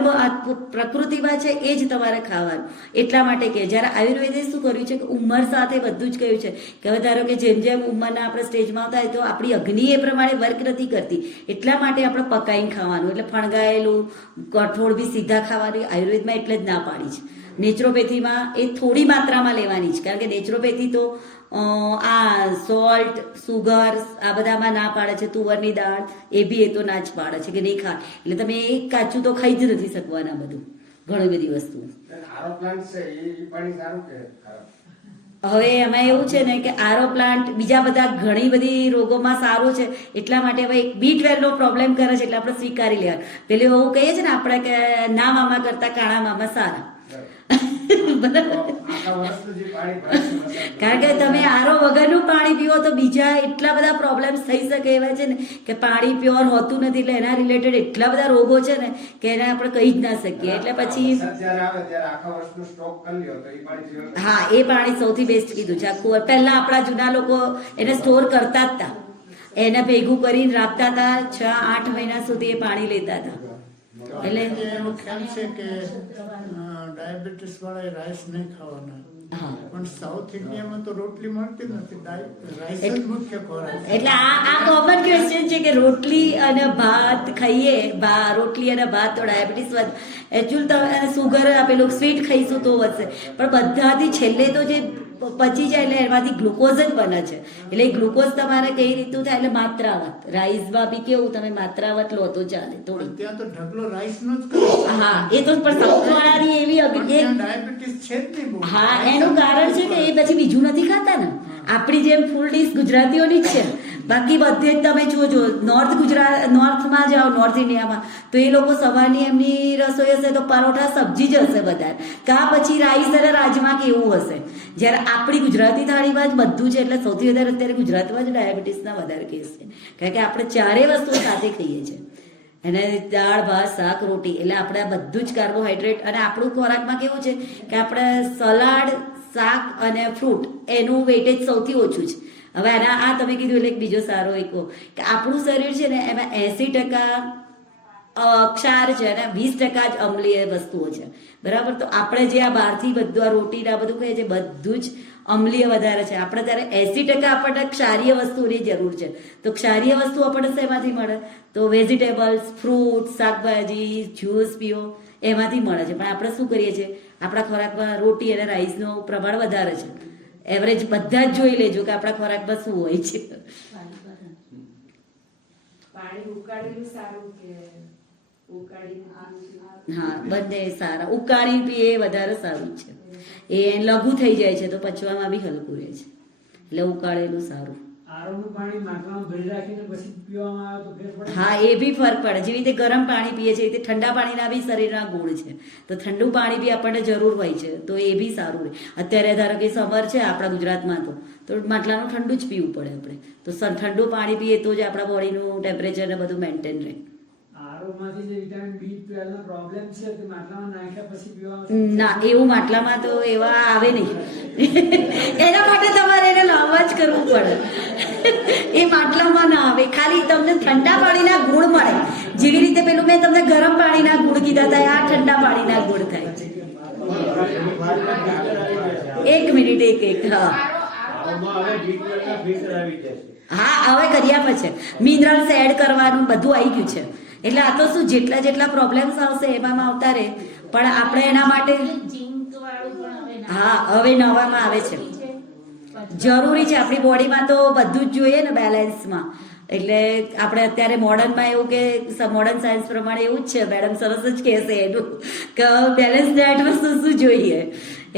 પ્રકૃતિમાં છે એ જ તમારે ખાવાનું, એટલા માટે કે જ્યારે આયુર્વેદે શું કર્યું છે કે ઉંમર સાથે બધું જ કહ્યું છે કે હવે ધારો કે જેમ જેમ ઉંમરના આપણે સ્ટેજમાં આવતા હોય તો આપણી અગ્નિ એ પ્રમાણે વર્ક નથી કરતી, એટલા માટે આપણે પકાઈને ખાવાનું, એટલે ફણગાયેલું કઠોળ બી સીધા ખાવાની આયુર્વેદમાં એટલે જ ના પાડી છે. નેચરોપેથીમાં એ થોડી માત્રામાં લેવાની છે, કારણ કે નેચરોપેથી તો આ સોલ્ટ, સુગર આ બધામાં ના પાડે છે, તુવરની દાળ એ બી એ તો ના જ પાડે છે કે નહીં ખા, એટલે તમે એક કાચું તો ખાઈ જ નથી શકવાના બધું, ઘણી બધી વસ્તુ. આરો પ્લાન્ટ છે એ પાણી સારું કે ખરાબ? હવે એમાં એવું છે ને કે આરો પ્લાન્ટ બીજા બધા ઘણી બધી રોગોમાં સારું છે, એટલા માટે હવે B12 નો પ્રોબ્લેમ કરે છે એટલે આપણે સ્વીકારી લેવાનું. પેલું એવું કહીએ છીએ ને આપણે કે ના મામા કરતા કાણા મામા સારા. કારણ કે તમે આરો વગરનું પાણી પીવો તો બીજા એટલા બધા પ્રોબ્લેમ્સ થઈ શકે એવા છે ને કે પાણી પ્યોર હોતું નથી, એટલે એના રિલેટેડ એટલા બધા રોગો છે ને કે એને આપણે કહી જ ના શકીએ. એટલે પછી હા, એ પાણી સૌથી બેસ્ટ કીધું છે. આખું પહેલા આપણા જૂના લોકો એને સ્ટોર કરતા જ હતા, એને ભેગું કરીને રાખતા હતા, 6-8 મહિના સુધી એ પાણી લેતા હતા. એટલે એવો ખ્યાલ છે કે ડાયાબિટીસ વાળા રાઈસ નહીં ખાવાના, પણ સાઉથ ઇન્ડિયામાં તો રોટલી મળતી નથી, રાઈસ જ મુખ્ય ખોરાક. એટલે આ કોમન ક્વેશ્ચન છે કે રોટલી અને ભાત ખાઈએ, રોટલી અને ભાત તો ડાયાબિટીસ વધે. એકચ્યુઅલ તમે સુગર આપેલું સ્વીટ ખાઈશું તો વધશે, પણ બધાથી છેલ્લે તો જે પચી જાય એટલે એમાંથી ગ્લુકોઝ જ બને છે. એટલે ગ્લુકોઝ તમારે કઈ રીતનું થાય, એટલે માત્રાવત. રાઈસમાં બી કેવું તમે માત્રાવત લો તો ચાલે થોડી. ત્યાં તો ઢગલો રાઈસનો જ હા, એ તો પણ સાઉથ વાળાની એવી ડાયાબિટીસ છે જ નહીં. હા, એનું કારણ છે કે એ પછી બીજું નથી ખાતા ને, આપણી જેમ ફૂલ ડીશ ગુજરાતીઓની જ છે. બાકી બધે જ તમે જોજો, નોર્થમાં જાઓ, નોર્થ ઇન્ડિયામાં તો એ લોકો સવારની એમની રસોઈ હશે તો પરોઠા સબ્જી જ હશે બધા, કાં પછી રાઈસ અને રાજમા કેવું હશે. જ્યારે આપણી ગુજરાતી થાળીમાં જ બધું છે, એટલે સૌથી વધારે અત્યારે ગુજરાતમાં જ ડાયાબિટીસના વધારે કેસ છે, કારણ કે આપણે 4 વસ્તુઓ સાથે ખાઈએ છીએ, અને દાળ ભાત શાક રોટી, એટલે આપણે બધું જ કાર્બોહાઈડ્રેટ. અને આપણું ખોરાકમાં કેવું છે કે આપણે સલાડ, શાક અને ફ્રૂટ એનું વેટેજ સૌથી ઓછું છે. હવે આ તમે કીધું એટલે બીજો સારો એક કે આપણું શરીર છે ને એમાં 80% ક્ષાર છે અને 20% જ અમ્લીય વસ્તુઓ છે, બરાબર. તો આપણે જે આ બહારથી બધું આ રોટી આ બધું ખાઈએ છીએ બધું જ અમ્લીય વધારે છે. આપણે ત્યારે 80% આપણને ક્ષારીય વસ્તુની જરૂર છે, તો ક્ષારીય વસ્તુ આપણને શેમાંથી મળે? તો વેજીટેબલ્સ, ફ્રૂટ, શાકભાજી, જ્યુસ પીઓ એમાંથી મળે છે. પણ આપણે શું કરીએ છીએ, આપણા ખોરાકમાં રોટી અને રાઈસનું પ્રમાણ વધારે છે. એવરેજ બધા જ જોઈ લેજો કે આપણા ખોરાકમાં શું હોય છે. હા, બધે સારા. ઉકાળી પીએ વધારે સારું છે, એ લઘુ થઈ જાય છે તો પચવામાં બી હલકું રહે છે, એટલે ઉકાળેલું સારું. આરોનું પાણી માટલામાં ભરી રાખીને પછી પીવામાં આવે તો ફેર પડે? હા, એ બી ફરક પડે. જેવી રીતે ગરમ પાણી પીએ છીએ એ રીતે ઠંડા પાણીના બી શરીરના ગુણ છે, તો ઠંડુ પાણી બી આપણને જરૂર હોય છે, તો એ બી સારું રહે. અત્યારે ધારો કે સમર છે આપણા ગુજરાતમાં, તો માટલાનું ઠંડુ જ પીવું પડે આપણે, તો ઠંડુ પાણી પીએ તો જ આપણા બોડીનું ટેમ્પરેચર ને બધું મેન્ટેન રહે. આરોમાંથી જે વિટામિન B12 નો પ્રોબ્લેમ છે તે માટલામાં નાખ્યા પછી પીવામાં ના, એવું માટલામાં તો એવા આવે નહીં. એના માટે તમારે એને લાવવા જ કરવું પડે. એ માટલામાં ના આવે, ખાલી તમને ઠંડા પાણીના ગુણ મળે. જેવી રીતે પેલું મેં તમને ગરમ પાણીના ગુણ કીધા હતા, આ ઠંડા પાણીના ગુણ થાય. એક મિનિટ, એક હા હા, હવે કર્યા પછી મિનરલ્સ એડ કરવાનું બધું આવી ગયું છે. એટલે આ તો શું, જેટલા પ્રોબ્લેમ્સ આવશે એમાં આવતા રહે, પણ આપણે એના માટે ઝીંક વાળું પણ હવે હા, હવે નવામાં આવે છે. જરૂરી છે આપણી બોડીમાં તો બધું જ જોઈએ ને બેલેન્સમાં. એટલે આપણે અત્યારે મોડર્નમાં એવું કે મોડર્ન સાયન્સ પ્રમાણે એવું જ છે, મેડમ સરસ જ કહેશે એનું કે બેલેન્સ ડાયટમાં શું જોઈએ.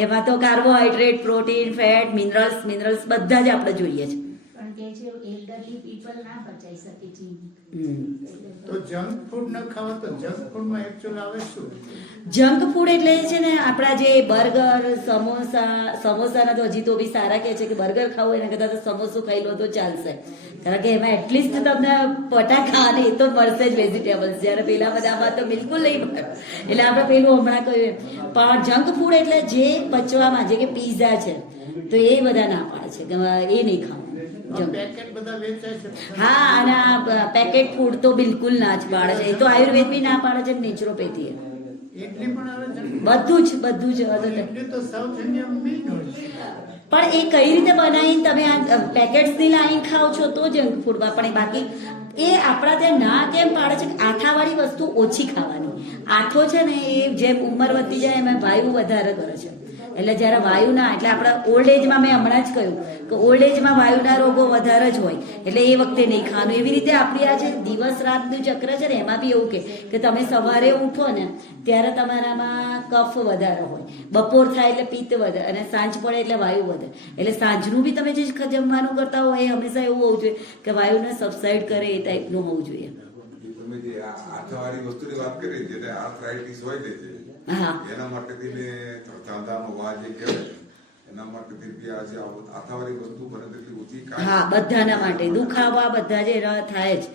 એમાં તો કાર્બોહાઈડ્રેટ, પ્રોટીન, ફેટ, મિનરલ્સ બધા જ આપણે જોઈએ છે. પણ કે છે એલ્ડરલી પીપલ ના પચાઈ શકે ઝીંક. તો જંક ફૂડ ન ખાવા, તો જંક ફૂડમાં એકચ્યુઅલ આવે શું? જંક ફૂડ એટલે છે ને આપણા જે બર્ગર, સમોસાના તો હજી તો બી સારા કહે છે કે બર્ગર ખાવું એના કરતાં તો સમોસો ખાઈ લો તો ચાલશે, કારણ કે એમાં એટલીસ્ટ તમને બટાકા અને એ તો મળશે જ વેજીટેબલ્સ, જ્યારે પેલા બધામાં તો બિલકુલ નહીં મળે. એટલે આપણે પેલું હમણાં કહ્યું, પણ જંક ફૂડ એટલે જે પચવામાં, જે કે પીઝા છે તો એ બધા ના પાડે છે કે એ નહીં ખાવું. પેકેટ બધા વેચાય છે. હા, અને આ પેકેટ ફૂડ તો બિલકુલ ના જ પાડે છે. એ તો આયુર્વેદ બી ના પાડે છે, નેચરોપેથી ઇડલી પણ આવે છે. બધું જ ઇડલી તો સાઉથ ઇન્ડિયન મેઇન હોય છે. પણ એ કઈ રીતે બનાવીને તમે આ પેકેટ્સની લાઈન ખાઓ છો તો જંક ફૂડમાં, પણ બાકી એ આપણા ત્યાં ના કેમ પાડે છે કે આથાવાળી વસ્તુ ઓછી ખાવાની. આથો છે ને એ જેમ ઉંમર વધતી જાય એમાં વાયુ વધારે કરે છે. એટલે જ્યારે વાયુના, એટલે આપણા ઓલ્ડ એજમાં મેં હમણાં જ કહ્યું કે ઓલ્ડ એજમાં વાયુના રોગો વધારે જ હોય, એટલે એ વખતે નહીં ખાવાનું. એવી રીતે આપણી આ જે દિવસ રાતનું ચક્ર છે ને એમાં બી એવું કે તમે સવારે ઉઠો ને ત્યારે તમારામાં કફ વધારે હોય, બપોર થાય એટલે પિત્ત વધે, અને સાંજ પડે એટલે વાયુ વધે. એટલે સાંજનું બી તમે જે જમવાનું કરતા હોય એ હંમેશા એવું હોવું જોઈએ કે વાયુને સબસાઇડ કરે એ ટાઈપનું હોવું જોઈએ. તમે જે આથાવાળી વસ્તુની વાત કરી, જેને આર્થરાઇટિસ હોય છે, હા, એના માટે ચાંદાનો વા જે કહેવાય, એના માટે આજે આથાવાળી વસ્તુ બને તેટલી ઓછી ખાય. હા, બધાના માટે દુખાવા બધા જ એના થાય જ.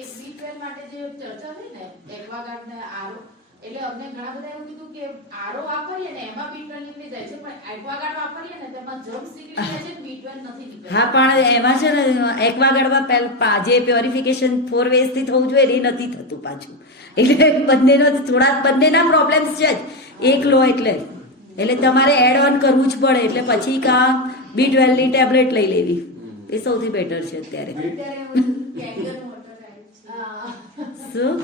એક B12 માટે જે ચર્ચા થઈ ને એક્વાગાર્ડ ને આરો, એટલે અમને ઘણા બધા એવું કીધું કે આરો વાપરીએ ને એમાં B12 નીકળી જાય છે, પણ એક્વાગાર્ડ વાપરીએ ને તેમાં જર્મ્સ નીકળી જાય છે, B12 નથી નીકળતું. હા, પણ એમાં છે ને એક્વાગાર્ડમાં જે પ્યોરિફિકેશન 4 ways થી થવું જોઈએ એ નથી થતું પાછું. એટલે બંનેના પ્રોબ્લેમ્સ છે જ, એક લો એટલે તમારે એડ ઓન કરવું જ પડે. એટલે પછી કા B12 ની ટેબ્લેટ લઈ લેવી એ સૌથી બેટર છે અત્યારે. શું?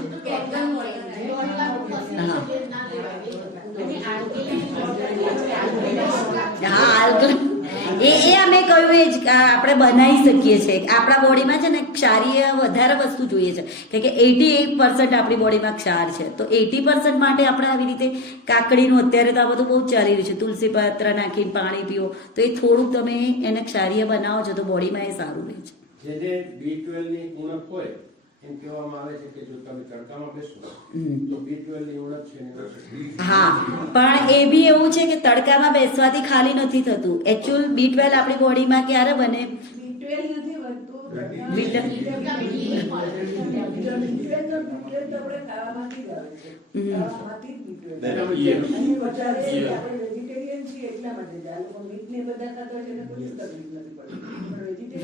એ અમે કહ્યું એ જ આપણે બનાવી શકીએ છીએ. આપણા બોડીમાં છે ને ક્ષારીય વધારે વસ્તુ જોઈએ છે, કારણ કે 88% આપણી બોડીમાં ક્ષાર છે. તો 80% માટે આપણે આવી રીતે કાકડીનું, અત્યારે તો આ બધું બહુ ચાલી રહ્યું છે, તુલસી પત્ર નાખીને પાણી પીઓ, તો એ થોડુંક તમે એને ક્ષારીય બનાવો છો તો બોડીમાં એ સારું રહે છે. જે B12 ની ઉણપ હોય એમ કહેવામાં આવે છે કે જો તમે તડકામાં બેસો તો B12 ની ઉણપ છે. હા, પણ એ બી એવું છે કે તડકામાં બેસવાથી ખાલી નથી થતું. એકચ્યુઅલ B12 આપણી બોડીમાં ક્યારે બને?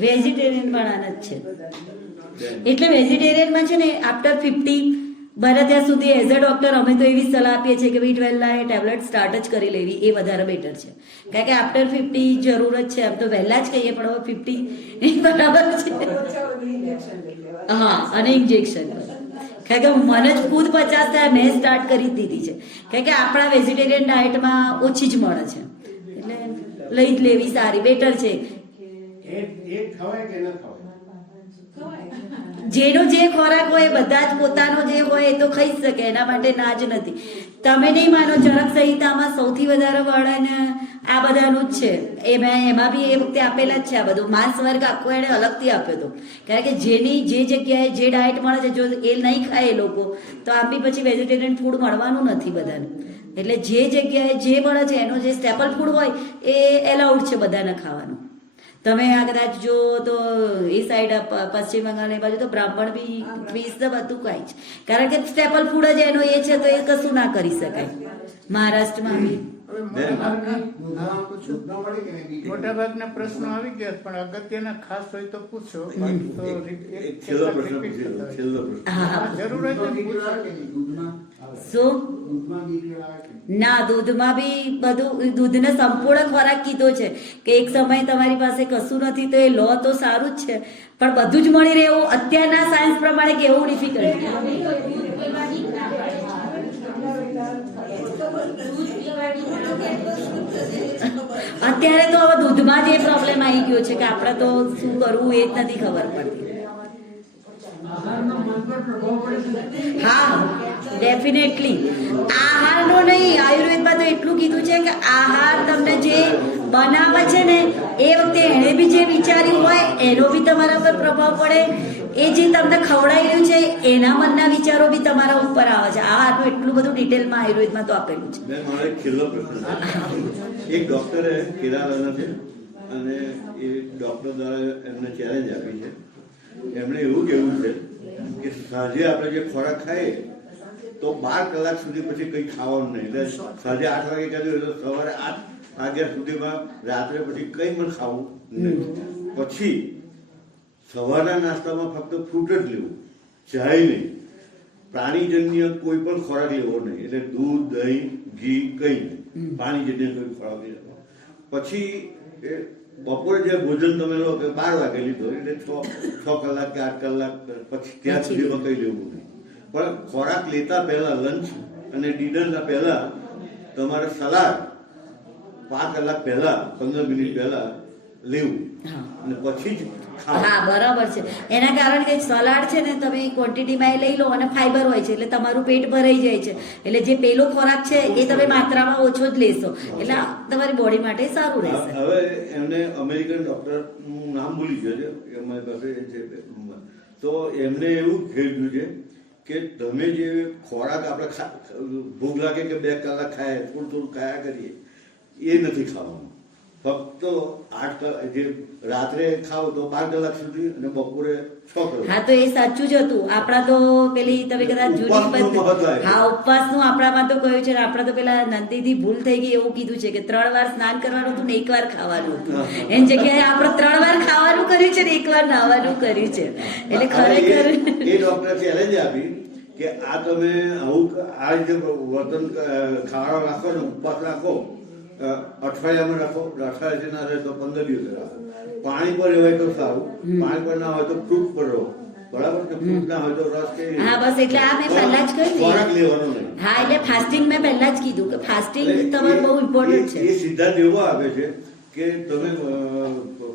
વેજીટેરિયન બનાના જ છે. એટલે વેજીટેરિયનમાં છે ને આફ્ટર 50 બને ત્યાં સુધી એઝ અ ડોક્ટર અમે તો એવી સલાહ આપીએ છીએ કે B12 ના ટેબ્લેટ સ્ટાર્ટ જ કરી લેવી એ વધારે બેટર છે. કારણ કે આફ્ટર 50 જરૂર જ છે. આમ તો વહેલા જ કહીએ પણ હવે 50 બરાબર છે. હા, અને ઇન્જેક્શન, કારણ કે મને જ ખુદ 50 થયા મેં સ્ટાર્ટ કરી દીધી છે. કારણ કે આપણા વેજીટેરિયન ડાયટમાં ઓછી જ મળે છે, એટલે લઈ જ લેવી સારી, બેટર છે. એ ખવાય કે ન ખવાય? જેનો જે ખોરાક હોય બધા જ પોતાનો જે હોય એ તો ખાઈ જ શકે, એના માટે ના જ નથી. તમે નહીં માનો, ચરક સંહિતામાં સૌથી વધારે વર્ણન આ બધાનું જ છે. એમાં બી એ વખતે આપેલા જ છે આ બધું. માંસ વર્ગ આખો એને અલગથી આપ્યો હતો, કારણ કે જેની જે જગ્યાએ જે ડાયટ મળે છે, જો એ નહીં ખાય એ લોકો તો આમ બી પછી વેજીટેરિયન ફૂડ મળવાનું નથી બધાને. એટલે જે જગ્યાએ જે મળે છે એનો જે સ્ટેપલ ફૂડ હોય એ એલાઉડ છે બધાને ખાવાનું. તમે આ કદાચ જો તો એ સાઈડ પશ્ચિમ બંગાળ એ બાજુ તો બ્રાહ્મણ બી ફીસ તો બધું ખાય છે, કારણ કે સ્ટેપલ ફૂડ જ એનો એ છે, તો એ કશું ના કરી શકાય. મહારાષ્ટ્રમાં બી મોટા ભાગના પ્રશ્નો આવી ગયા, પણ અગત્યના ખાસ હોય તો પૂછો. એક છેલ્લો પ્રશ્ન પૂછ્યો, છેલ્લો પ્રશ્ન. જરૂર હોય તો પૂછો. શું? ના, દૂધમાં બી બધું, દૂધને સંપૂર્ણ ખોરાક કીધો છે કે એક સમય તમારી પાસે કશું નથી તો એ લો તો સારું જ છે, પણ બધું જ મળી રહે એવું અત્યારના સાયન્સ પ્રમાણે કેવું ડિફિકલ્ટ. અત્યારે તો હવે દૂધમાં જ એ પ્રોબ્લેમ આવી ગયો છે કે આપણે તો શું કરવું એ જ નથી ખબર પડતી. હા, ડેફિનેટલી. આહારનો નહીં, આયુર્વેદમાં તો એટલું કીધું છે કે આહાર તમને જે બનાવે છે ને એ વખતે એણે બી જે વિચાર્યું હોય એનો બી તમારા પર પ્રભાવ પડે. એ જે તમને ખવડાવી રહ્યું છે એના મનના વિચારો બી તમારા ઉપર આવે છે. આહારનું એટલું બધું ડિટેલમાં આયુર્વેદમાં તો આપેલું છે. મારો એક છેલ્લો પ્રશ્ન. એક ડોક્ટરે કેરાલાના છે અને એ ડોક્ટર દ્વારા એમને ચેલેન્જ આપી છે. એમણે એવું કહેવું છે કે સાંજે આપણે જે ખોરાક ખાઈએ તો 12 કલાક સુધી પછી કંઈ ખાવાનું નહીં. એટલે સાંજે 8 વાગે ખાધું એટલે સવારે 8 વાગ્યા સુધીમાં રાત્રે પછી કંઈ પણ ખાવું નહીં. પછી સવારના નાસ્તામાં ફક્ત ફ્રૂટ જ લેવું, ચાય નહીં, પ્રાણીજન્ય કોઈ પણ ખોરાક લેવો નહીં. એટલે દૂધ, દહીં, ઘી કંઈ નહીં, પાણીજન્ય કોઈ ખોરાક નહીં લેવો. પછી બપોરે જે ભોજન તમે લો કે 12 વાગે લીધો એટલે 6 કલાક કે 8 કલાક પછી ત્યાં સુધીમાં કંઈ લેવું નહીં. પણ ખોરાક લેતા પહેલા, લંચ અને ડિનરના પહેલા તમારે સલાડ 5 કલાક પહેલા, 15 મિનિટ પહેલા લેવું અને પછી જ હા, બરાબર છે. એના કારણે કે સલાડ છે ને તમે ક્વોન્ટિટીમાં એ લઈ લો અને ફાઈબર હોય છે એટલે તમારું પેટ ભરાઈ જાય છે. એટલે જે પેલો ખોરાક છે એ તમે માત્રામાં ઓછો જ લેશો એટલે તમારી બોડી માટે સારું રહેશે. હવે એમને અમેરિકન ડોક્ટરનું નામ ભૂલી ગયો છે અમારી પાસે છે, તો એમને એવું કહેલું છે કે તમે જે ખોરાક આપણે ભૂખ લાગે કે 2 કલાક ખાય, થોડું થોડું ખાયા કરીએ, એ નથી ખાવાનું. ફક્ત 8 કલાક, જે રાત્રે ખાવ તો 12 કલાક સુધી અને બપોરે 6 કલાક. હા, તો એ સાચું જ હતું. આપણા તો પેલી તમે કદાચ જૂની, હા, ઉપવાસનું આપણામાં તો કહ્યું છે ને, આપણા તો પેલા નંદીથી ભૂલ થઈ ગઈ એવું કીધું છે કે 3 વાર સ્નાન કરવાનું હતું ને 1 વાર ખાવાનું હતું. એની જગ્યાએ આપણે 3 વાર ખાવાનું કર્યું છે ને 1 વાર નાહવાનું કર્યું છે. એટલે ખરેખર એ ડોક્ટરે ચેલેન્જ આપી કે આ તમે આવું આ રીતે વર્તન ખાવાનું રાખો ને ઉપવાસ રાખો, અઠવાડિયામાં રાખો, અઠવાડિયે ના રહે તો 15 દિવસે રાખો. પાણી પર રહેવાય તો સારું, પાણી પર ના હોય તો ફ્રૂટ પર રહો, બરાબર? કે ફ્રૂટ ના હોય તો રસ કે. હા, બસ એટલે આ મેં પહેલા જ કહ્યું. ખોરાક લેવાનો નહીં. હા, એટલે ફાસ્ટિંગ મેં પહેલા જ કીધું કે ફાસ્ટિંગ તમારું બહુ ઇમ્પોર્ટન્ટ છે. એ સિદ્ધાંત એવો આપે છે કે તમે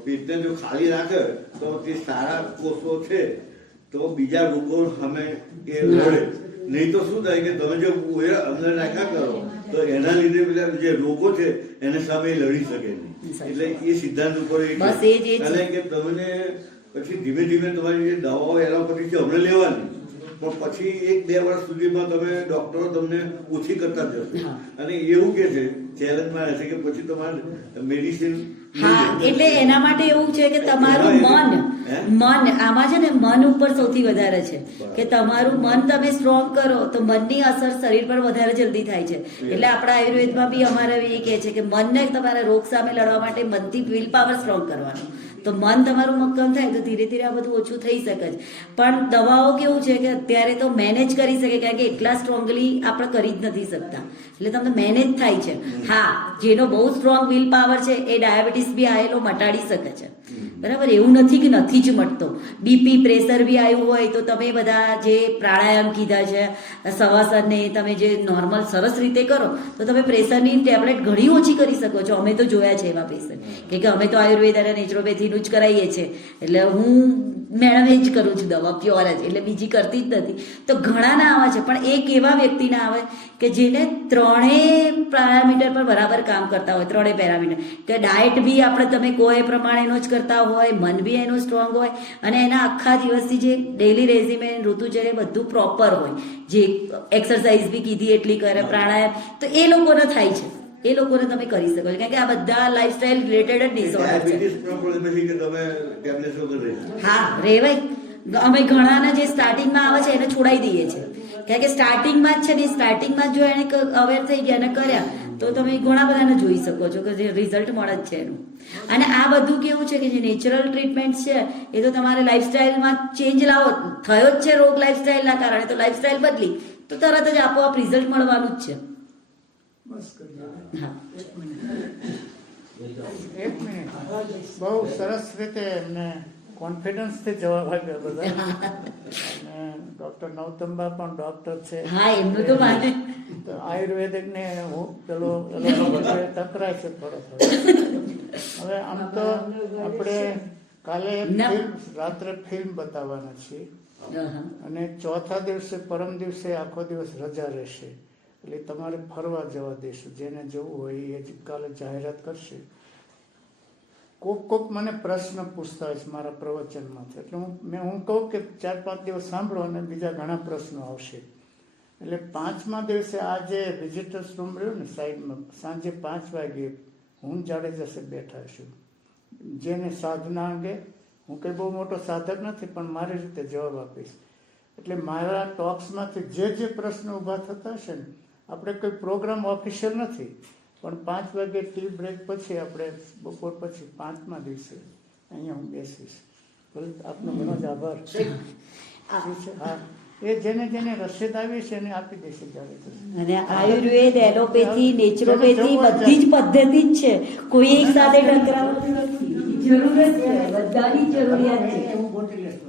પેટને જો ખાલી રાખે તો તે સારા કોષો છે તો બીજા રોગો સામે એ લડે. નહીં તો શું થાય કે તમે જો અંદર નાખ્યા કરો તો એના લીધે પેલા જે રોગો છે એને સામે લડી શકે નહીં. એટલે એ સિદ્ધાંત ઉપર અને કે તમને પછી ધીમે ધીમે તમારી જે દવાઓ એના પછી હમણાં લેવાની, પણ પછી 1-2 વર્ષ સુધીમાં તમે ડોક્ટરો તમને ઓછી કરતા જશે. અને એવું કે છે ચેલેન્જમાં રહેશે કે પછી તમારે મેડિસિન. હા, એટલે એના માટે એવું છે કે તમારું મન આમાં છે ને, મન ઉપર સૌથી વધારે છે કે તમારું મન તમે સ્ટ્રોંગ કરો તો મનની અસર શરીર પર વધારે જલ્દી થાય છે. એટલે આપણા આયુર્વેદમાં બી અમારે એ કહે છે કે મનને તમારા રોગ સામે લડવા માટે મનથી વિલ પાવર સ્ટ્રોંગ કરવાનું. તો મન તમારું મક્કમ થાય તો ધીરે ધીરે આ બધું ઓછું થઈ શકે છે. પણ દવાઓ કેવું છે કે અત્યારે તો મેનેજ કરી શકે, કારણ કે એટલા સ્ટ્રોંગલી આપણે કરી જ નથી શકતા, એટલે તમને મેનેજ થાય છે. હા, જેનો બહુ સ્ટ્રોંગ વિલ પાવર છે એ ડાયાબિટીસ બી આવેલો મટાડી શકે છે, બરાબર? એવું નથી કે નથી જ મટતો. બીપી, પ્રેશર બી આવ્યું હોય તો તમે બધા જે પ્રાણાયામ કીધા છે, શવાસનને તમે જે નોર્મલ સરસ રીતે કરો તો તમે પ્રેશરની ટેબ્લેટ ઘણી ઓછી કરી શકો છો. અમે તો જોયા છે એવા પેશન્ટ કે અમે તો આયુર્વેદ અને નેચરોપેથીનું જ કરાવીએ છીએ. એટલે હું મેડમ એ જ કરું છું દવા પ્યોર જ, એટલે બીજી કરતી જ નથી. તો ઘણાના આવે છે, પણ એક એવા વ્યક્તિના આવે કે જેને ત્રણેય પેરામીટર પર બરાબર કામ કરતા હોય, ત્રણેય પેરામીટર, કે ડાયટ બી આપણે તમે કહો એ પ્રમાણેનો જ કરતા હોય, મન બી એનું સ્ટ્રોંગ હોય, અને એના આખા દિવસથી જે ડેલી રેઝિમેન ઋતુચર્યા બધું પ્રોપર હોય, જે એક્સરસાઇઝ બી કીધી એટલી કરે, પ્રાણાયામ, તો એ લોકોને થાય છે. એ લોકોને તમે કરી શકો છો, કારણ કે આ બધા લાઈફસ્ટાઈલ રિલેટેડ જ ડિસઓર્ડર છે. ડાયાબિટીસનો પ્રોબ્લેમ છે કે તમે ટેબ્લેટ વગર રહી. હા, રેવાય. અમે ઘણાના જે સ્ટાર્ટિંગમાં આવે છે એને છોડાવી દઈએ છીએ, કારણ કે સ્ટાર્ટિંગમાં જ છે ને, સ્ટાર્ટિંગમાં જો એને અવેર થઈ ગયા અને કર્યા તો તમે ઘણા બધાને જોઈ શકો છો કે જે રિઝલ્ટ મળે જ છે એનું. અને આ બધું કેવું છે કે જે નેચરલ ટ્રીટમેન્ટ છે એ તો તમારે લાઈફસ્ટાઈલમાં ચેન્જ લાવો, થયો જ છે રોગ લાઈફસ્ટાઈલના કારણે, તો લાઈફસ્ટાઈલ બદલી તો તરત જ આપોઆપ રિઝલ્ટ મળવાનું જ છે. બસ કરી હા, એક મિનિટ, બહુ સરસ રીતે એમને કોન્ફિડન્સથી જવાબ આપ્યા બધા. અને ડૉક્ટર નવતંબા પણ ડૉક્ટર છે. હા, એમનું તો માને. તો આયુર્વેદિકને હું પેલો ટકરાય છે થોડો. હવે આમ તો આપણે કાલે રાત્રે ફિલ્મ બતાવવાના છીએ, અને ચોથા દિવસે પરમ દિવસે આખો દિવસ રજા રહેશે, એટલે તમારે ફરવા જવા દઈશું. જેને જવું હોય એ જ કાલે જાહેરાત કરશે. કોક મને પ્રશ્ન પૂછતા હોય છે મારા પ્રવચનમાંથી, એટલે હું કહું કે 4-5 દિવસ સાંભળો અને બીજા ઘણા પ્રશ્નો આવશે. એટલે 5મા દિવસે આ જે વિઝિટર્સ રૂમ રહ્યો ને સાઈડમાં, સાંજે 5 વાગે હું જાડેજા સાહેબ બેઠા છું, જેને સાધના અંગે હું કંઈ બહુ મોટો સાધક નથી, પણ મારી રીતે જવાબ આપીશ. એટલે મારા ટોક્સમાંથી જે પ્રશ્નો ઊભા થતા હશે ને, આપણે કોઈ પ્રોગ્રામ ઓફિશિયલ નથી, પણ 5 વાગે ટી બ્રેક પછી આપણે બપોર પછી 5મા દિવસે અહીંયા હું બેસીશ. આપનો ઘણો જ આભાર. હા, એ જેને રસીદ આવી છે એને આપી દેશે જાડેજા. અને આયુર્વેદ, એલોપેથી, નેચરોપેથી બધી જ પદ્ધતિ જ છે, કોઈ એક સાથે ટકરાવતી નથી. જરૂર જ છે, બધાની જરૂરિયાત છે. હું ગોતી લઈશ.